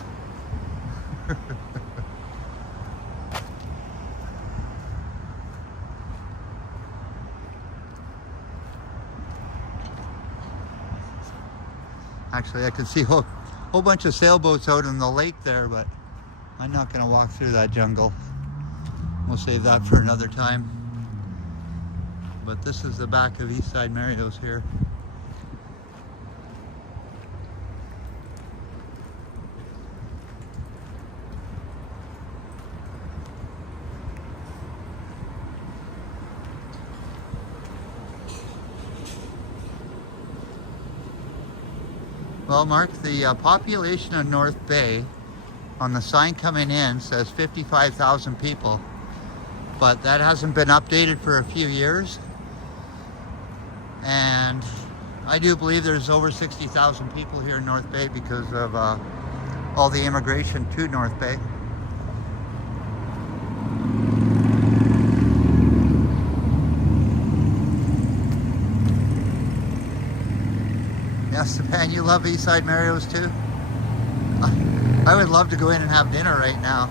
Actually, I can see a whole bunch of sailboats out in the lake there, but I'm not going to walk through that jungle. We'll save that for another time. But this is the back of Eastside Mario's here. Well, Mark, the population of North Bay on the sign coming in says 55,000 people, but that hasn't been updated for a few years. And I do believe there's over 60,000 people here in North Bay because of all the immigration to North Bay. Yes, man, you love Eastside Mario's too? I would love to go in and have dinner right now.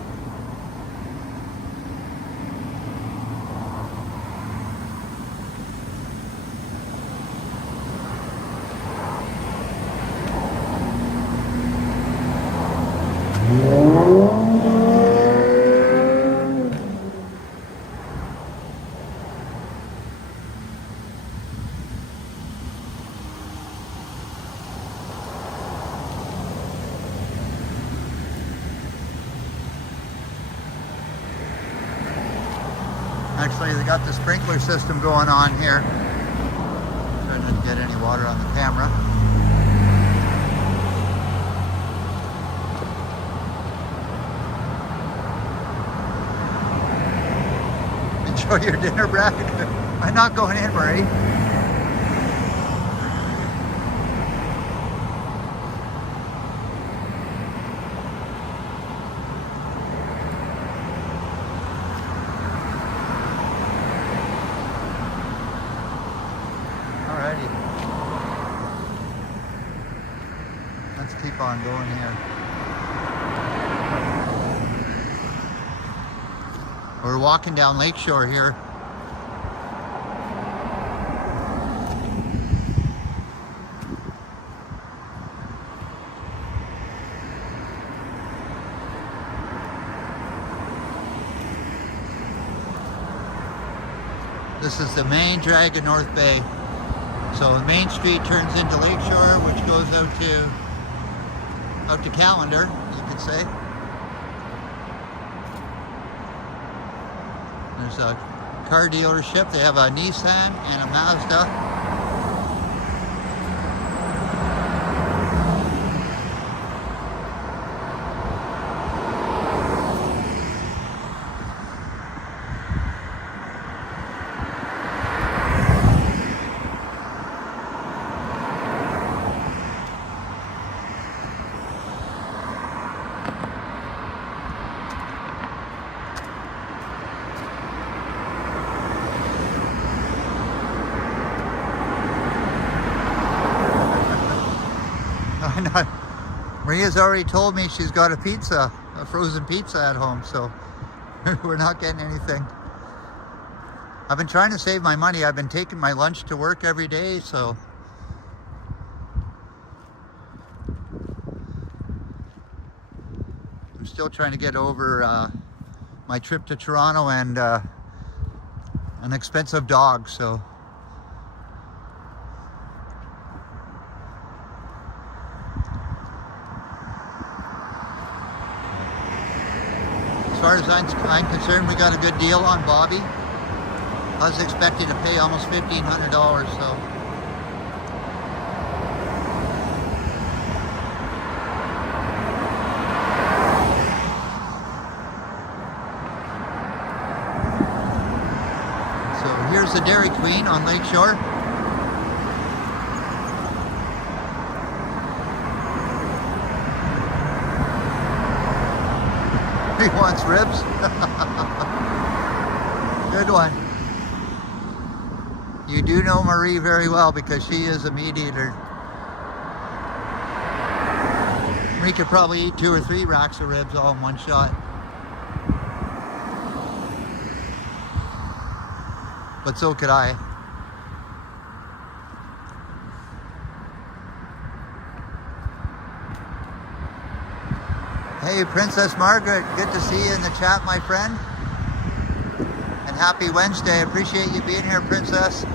Actually, they got the sprinkler system going on here. Trying not to get any water on the camera. Enjoy your dinner, Brad. I'm not going in, Marie. Let's keep on going here. We're walking down Lakeshore here. This is the main drag in North Bay. So the main street turns into Lakeshore, which goes out to Calendar, you could say. There's a car dealership. They have a Nissan and a Mazda. Maria's already told me she's got a pizza, a frozen pizza at home, so we're not getting anything. I've been trying to save my money. I've been taking my lunch to work every day, so I'm still trying to get over my trip to Toronto and an expensive dog, so. As far as I'm concerned, we got a good deal on Bobby. I was expecting to pay almost $1,500, so. So here's the Dairy Queen on Lakeshore. He wants ribs. Good one. You do know Marie very well because she is a meat eater. Marie could probably eat 2 or 3 racks of ribs all in one shot. But so could I. Hey, Princess Margaret, good to see you in the chat, my friend. And happy Wednesday. Appreciate you being here, Princess.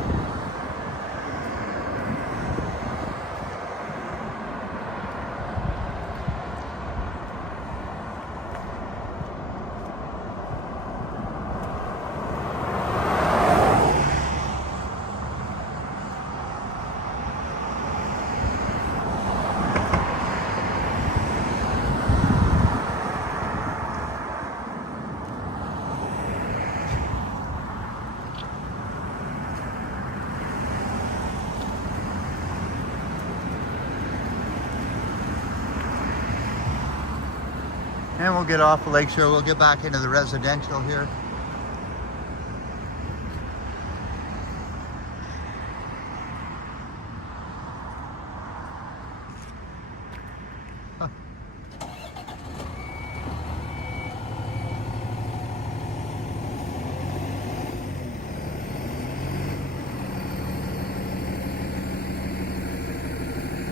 And we'll get off of Lakeshore. We'll get back into the residential here.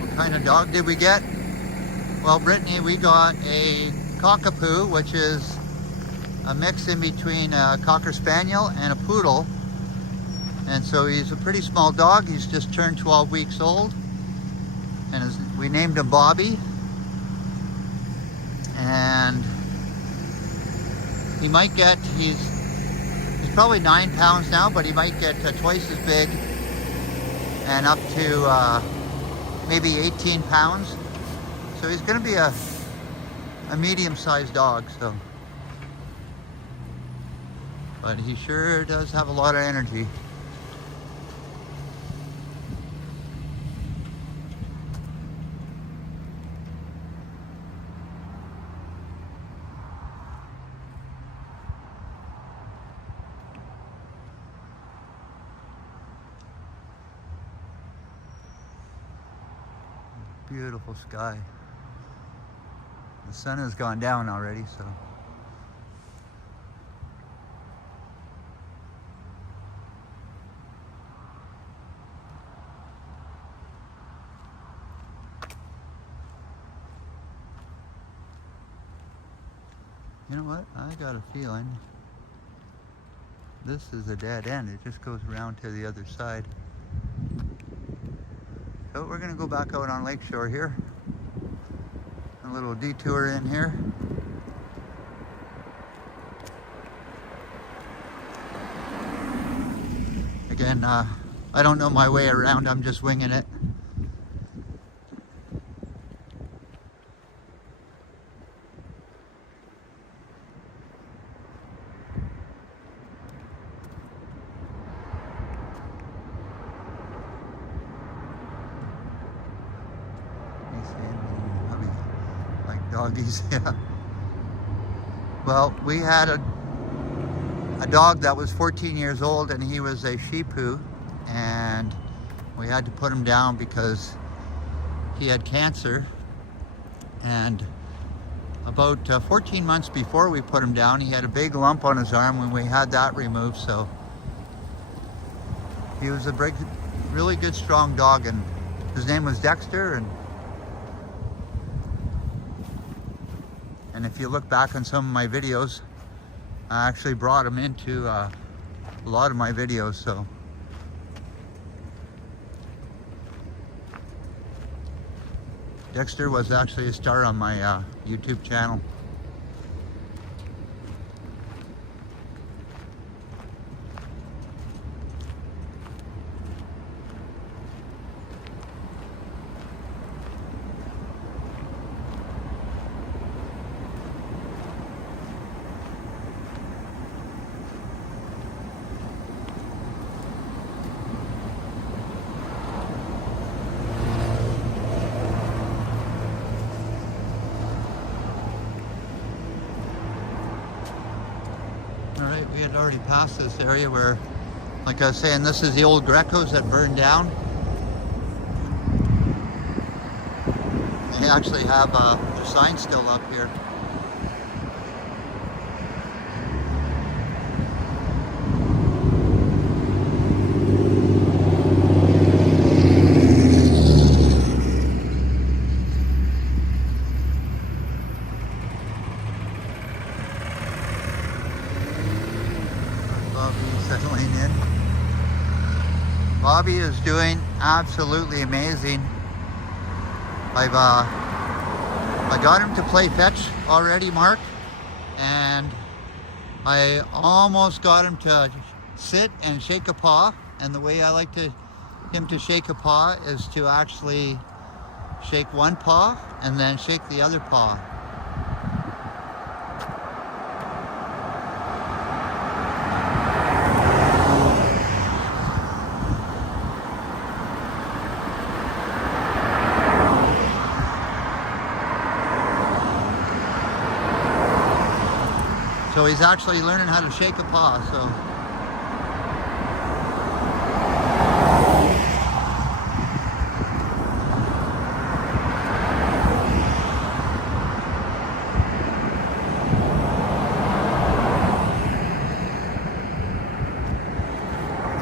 What kind of dog did we get? Well, Brittany, we got a cockapoo, which is a mix in between a Cocker Spaniel and a Poodle. And so he's a pretty small dog. He's just turned 12 weeks old. And we named him Bobby. And he might get, he's probably 9 pounds now, but he might get twice as big and up to maybe 18 pounds. So he's going to be a medium-sized dog, so. But he sure does have a lot of energy. Beautiful sky. The sun has gone down already, so. You know what? I got a feeling This is a dead end. It just goes around to the other side. So we're gonna go back out on Lakeshore here. A little detour in here. Again, I don't know my way around. I'm just winging it. Like doggies, yeah. Well, we had a dog that was 14 years old, and he was a Shih Tzu, and we had to put him down because he had cancer. And about 14 months before we put him down, he had a big lump on his arm when we had that removed. So he was a really good, strong dog, and his name was Dexter. And if you look back on some of my videos, I actually brought him into a lot of my videos. So Dexter was actually a star on my YouTube channel. Alright, we had already passed this area where, like I was saying, this is the old Grecos that burned down. They actually have the sign still up here. Settling in. Bobby is doing absolutely amazing. I got him to play fetch already, Mark, and I almost got him to sit and shake a paw. And the way I like him to shake a paw is to actually shake one paw and then shake the other paw. So he's actually learning how to shake a paw, so.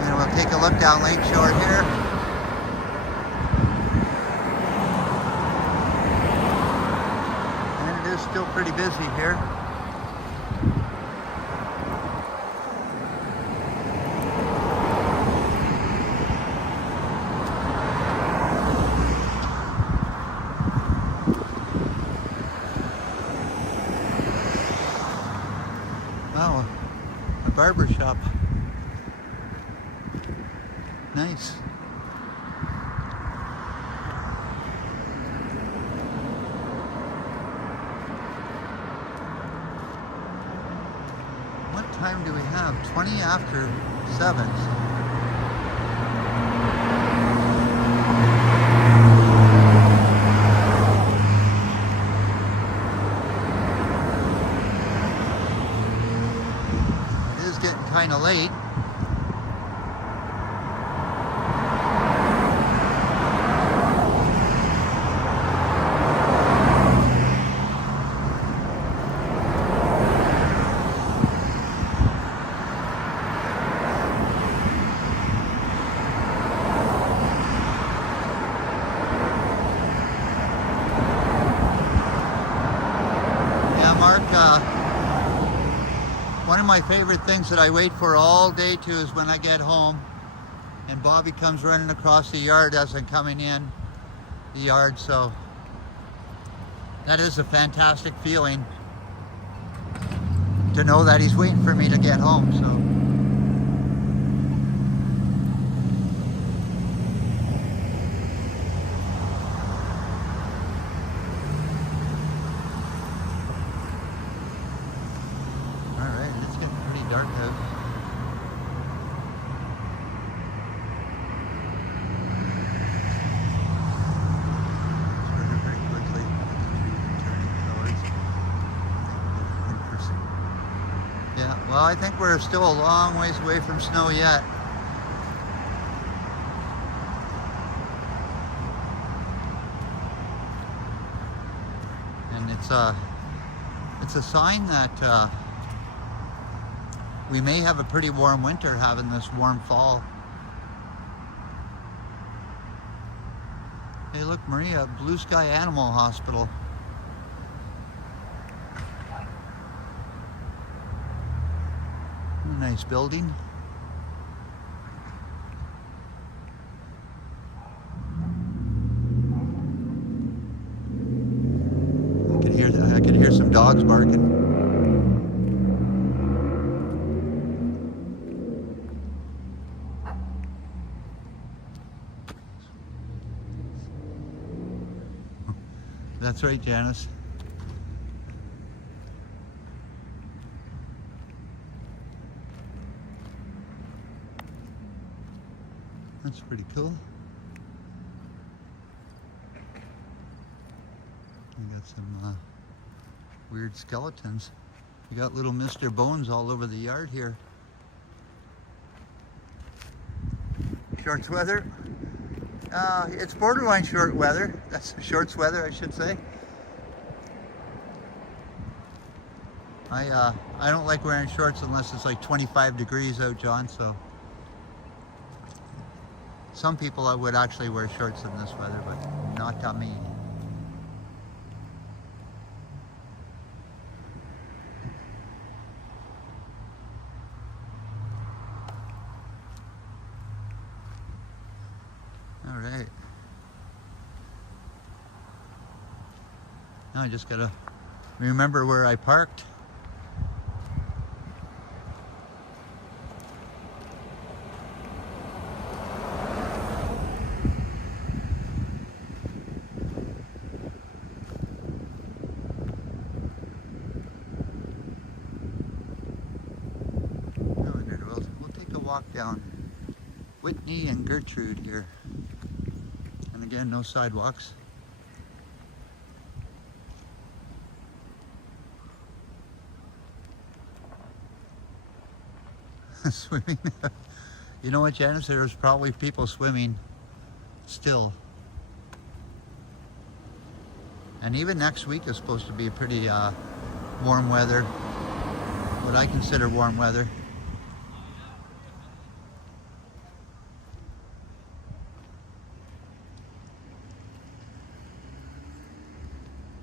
And we'll take a look down Lakeshore here. And it is still pretty busy here. Wow, a barber shop. Nice. What time do we have? 20 after 7. Getting kind of late. One of my favorite things that I wait for all day too is when I get home and Bobby comes running across the yard as I'm coming in the yard. So that is a fantastic feeling to know that he's waiting for me to get home. So dark out. Turning pretty quickly. Turning towards. Yeah, well, I think we're still a long ways away from snow yet. And it's a sign that we may have a pretty warm winter having this warm fall. Hey look, Maria, Blue Sky Animal Hospital. A nice building. I can hear some dogs barking. That's right, Janice. That's pretty cool. We got some weird skeletons. We got little Mr. Bones all over the yard here. Shorts weather. It's borderline short weather. That's shorts weather, I should say. I don't like wearing shorts unless it's like 25 degrees out, John, so some people I would actually wear shorts in this weather, but not to me. All right. Now I just gotta remember where I parked. We'll take a walk down Whitney and Gertrude here. And again, no sidewalks. Swimming. You know what, Janice? There's probably people swimming still. And even next week is supposed to be pretty warm weather. What I consider warm weather.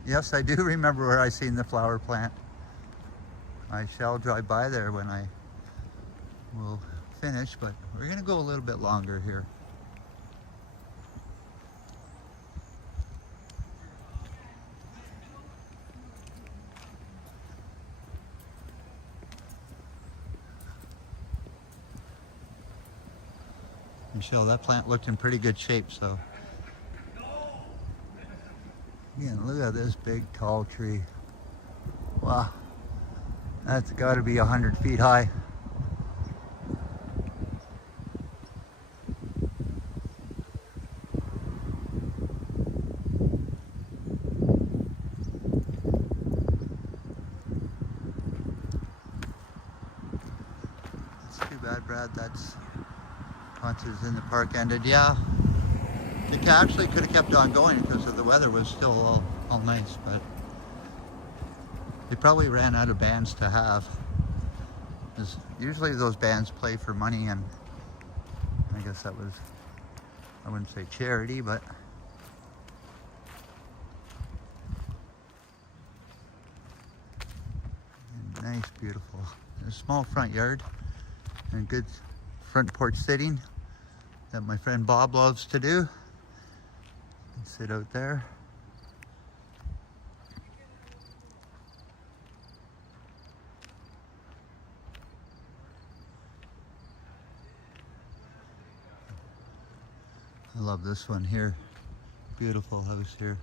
Yes, I do remember where I seen the flower plant. I shall drive by there when I will finish, but we're going to go a little bit longer here. Michelle, that plant looked in pretty good shape, so. Again, look at this big tall tree. Wow, that's got to be 100 feet high. It's too bad, Brad, that's concerts in the park ended. Yeah, it actually could have kept on going because the weather was still all nice, but they probably ran out of bands to have. Because usually those bands play for money, and I guess that was, I wouldn't say charity, but and Nice, beautiful. A small front yard and good front porch sitting that my friend Bob loves to do. And sit out there. I love this one here. Beautiful house here.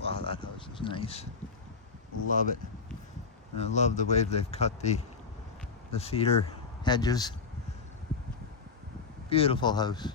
Wow, that house is nice. Love it. And I love the way they've cut the cedar hedges. Beautiful house.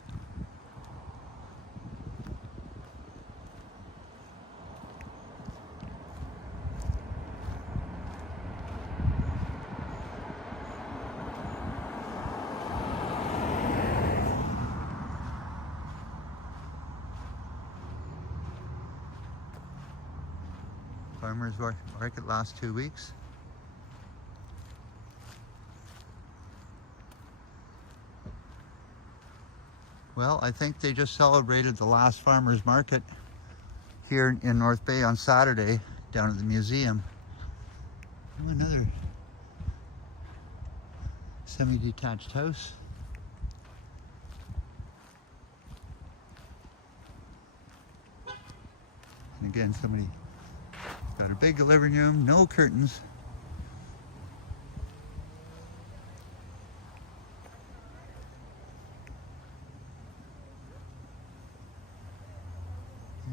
Farmers market last 2 weeks. Well, I think they just celebrated the last farmers market here in North Bay on Saturday down at the museum. Oh, another semi-detached house. And again, somebody got a big living room, no curtains.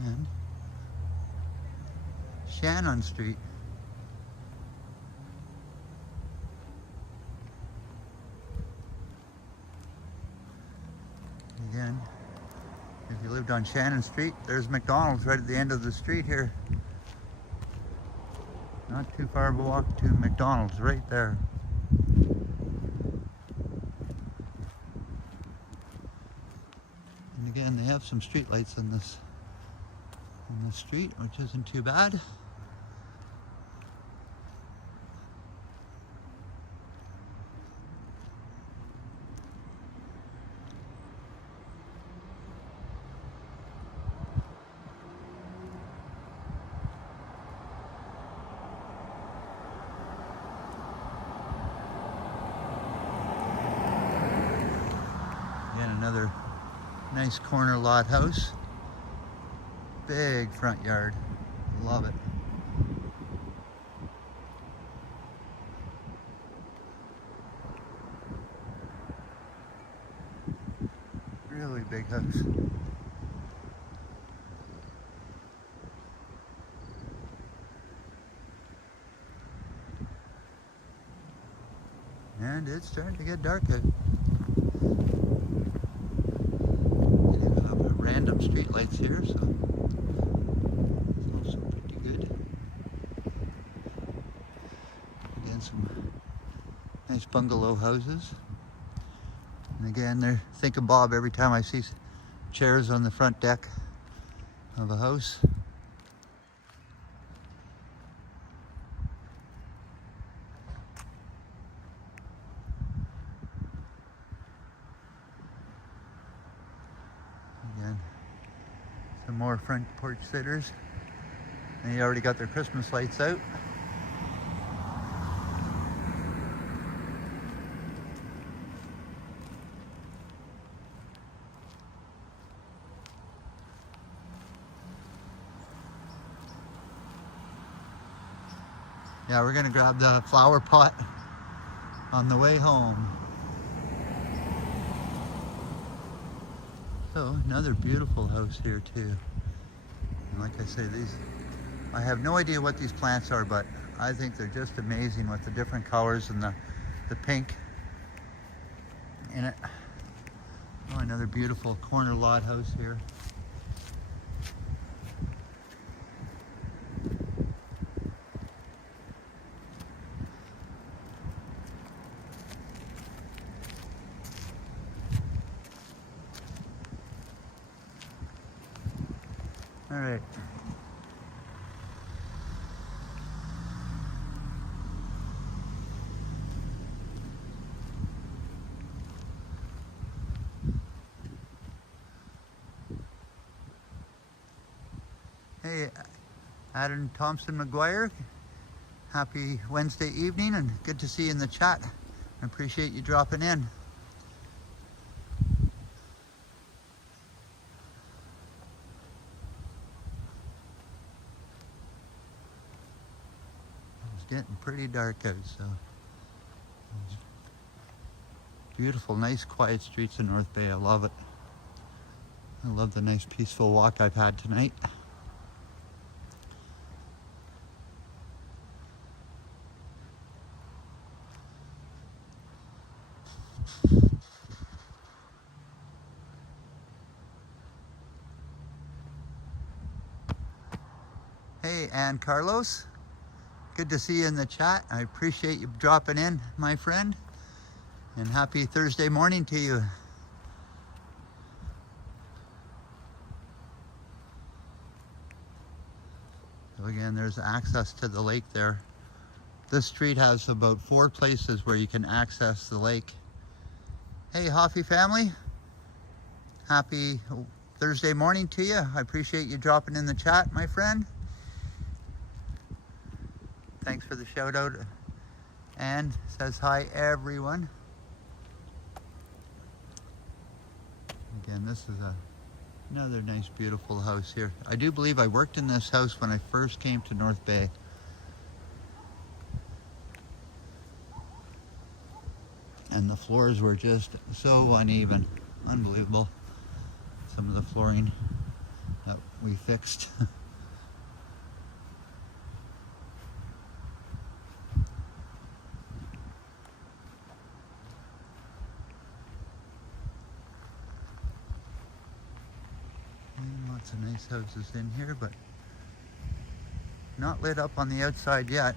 And Shannon Street. Again, if you lived on Shannon Street, there's McDonald's right at the end of the street here. Not too far of a walk to McDonald's right there. And again, they have some street lights in this street, which isn't too bad. Again, another nice corner lot house. Big front yard. Love it. Really big house. And it's starting to get dark out. Random street lights here, so it's also pretty good. Again, some nice bungalow houses. And again, they're thinking Bob every time I see chairs on the front deck of a house. Again, some more front porch sitters. They already got their Christmas lights out. Yeah, we're gonna grab the flower pot on the way home. So another beautiful house here too. And like I say, I have no idea what these plants are, but I think they're just amazing with the different colors and the pink in it. Oh, another beautiful corner lot house here. All right. Hey, Adam Thompson McGuire. Happy Wednesday evening and good to see you in the chat. I appreciate you dropping in. It's getting pretty dark out, so. Beautiful, nice, quiet streets in North Bay. I love it. I love the nice, peaceful walk I've had tonight. Hey, and Carlos. Good to see you in the chat. I appreciate you dropping in, my friend. And happy Thursday morning to you. So again, there's access to the lake there. This street has about 4 places where you can access the lake. Hey, Hoffy family. Happy Thursday morning to you. I appreciate you dropping in the chat, my friend. Thanks for the shout out. And says hi everyone. Again, this is another nice beautiful house here. I do believe I worked in this house when I first came to North Bay. And the floors were just so uneven. Unbelievable. Some of the flooring that we fixed. Lots of nice houses in here, but not lit up on the outside yet.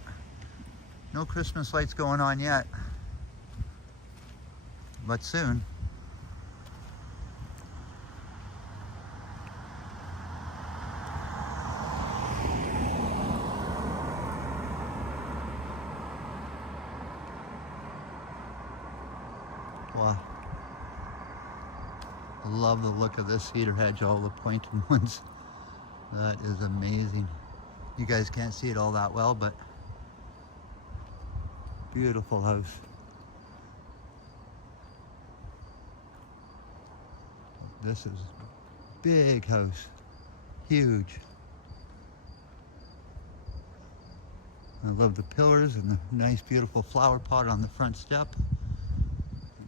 No Christmas lights going on yet, but soon. Wow. I love the look of this cedar hedge, all the pointed ones. That is amazing. You guys can't see it all that well, but beautiful house. This is a big house, huge. I love the pillars and the nice beautiful flower pot on the front step.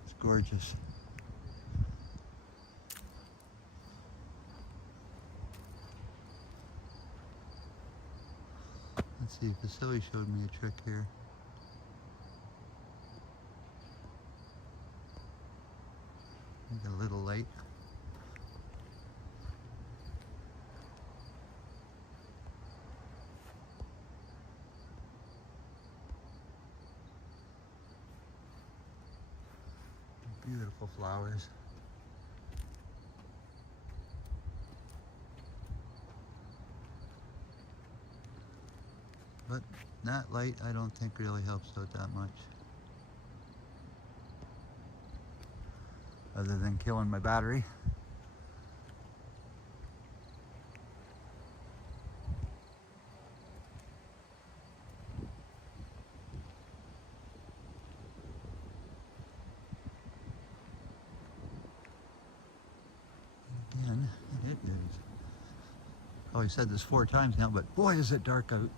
It's gorgeous. Let's see, Vasily showed me a trick here. Got a little light. Beautiful flowers. But that light I don't think really helps out that much. Other than killing my battery. Again, it is. Oh, I said this 4 times now, but boy is it dark out.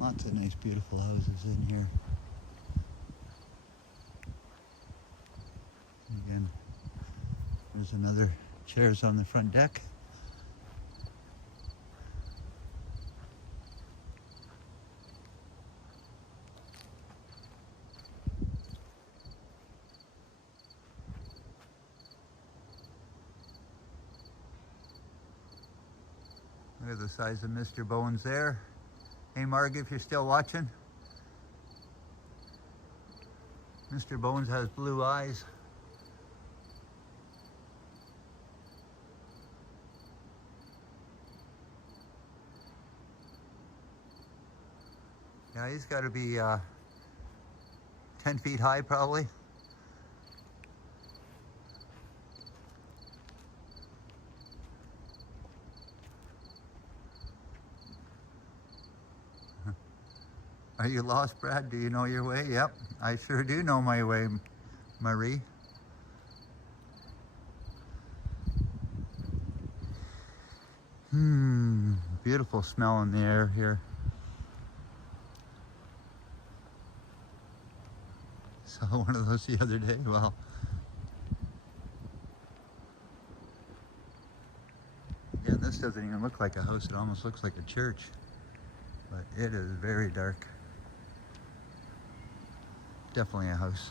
Lots of nice, beautiful houses in here. Again, there's another chairs on the front deck. Look at the size of Mr. Bones there. Hey Marg, if you're still watching. Mr. Bones has blue eyes. Yeah, he's got to be 10 feet high probably. Are you lost, Brad? Do you know your way? Yep, I sure do know my way, Marie. Beautiful smell in the air here. Saw one of those the other day. Well, again, this doesn't even look like a house. It almost looks like a church, but it is very dark. Definitely a house.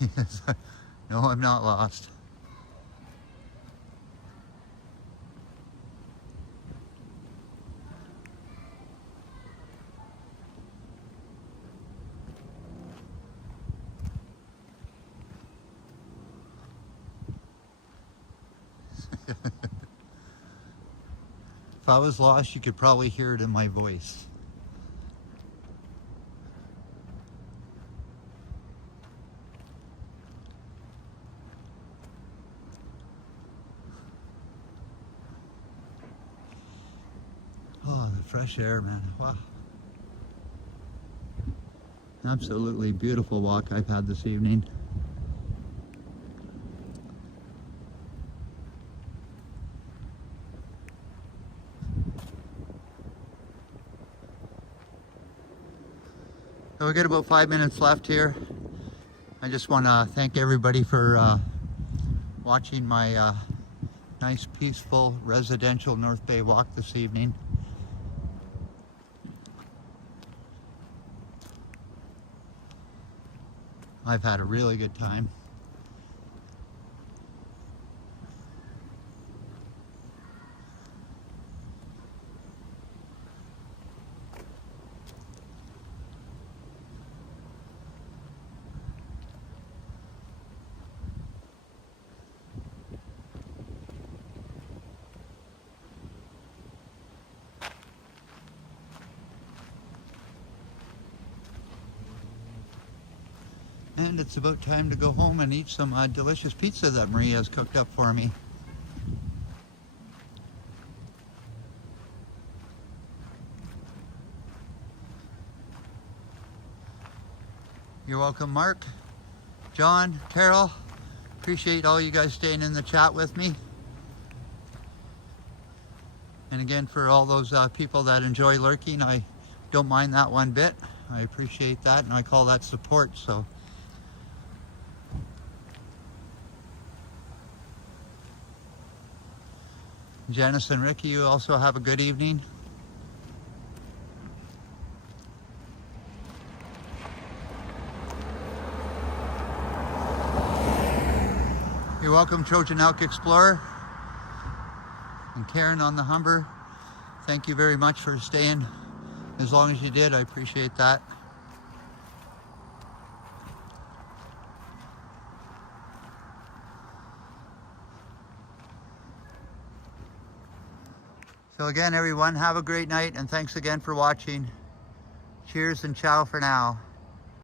Yes. No, I'm not lost. If I was lost, you could probably hear it in my voice. Oh, the fresh air, man. Wow. Absolutely beautiful walk I've had this evening. So we got about 5 minutes left here. I just want to thank everybody for watching my nice, peaceful, residential North Bay walk this evening. I've had a really good time. And it's about time to go home and eat some delicious pizza that Marie has cooked up for me. You're welcome, Mark, John, Carol. Appreciate all you guys staying in the chat with me. And again, for all those people that enjoy lurking, I don't mind that one bit. I appreciate that, and I call that support. So. Janice and Ricky, you also have a good evening. You're welcome, Trojan Elk Explorer. And Karen on the Humber, thank you very much for staying as long as you did. I appreciate that. So again, everyone, have a great night, and thanks again for watching. Cheers and ciao for now.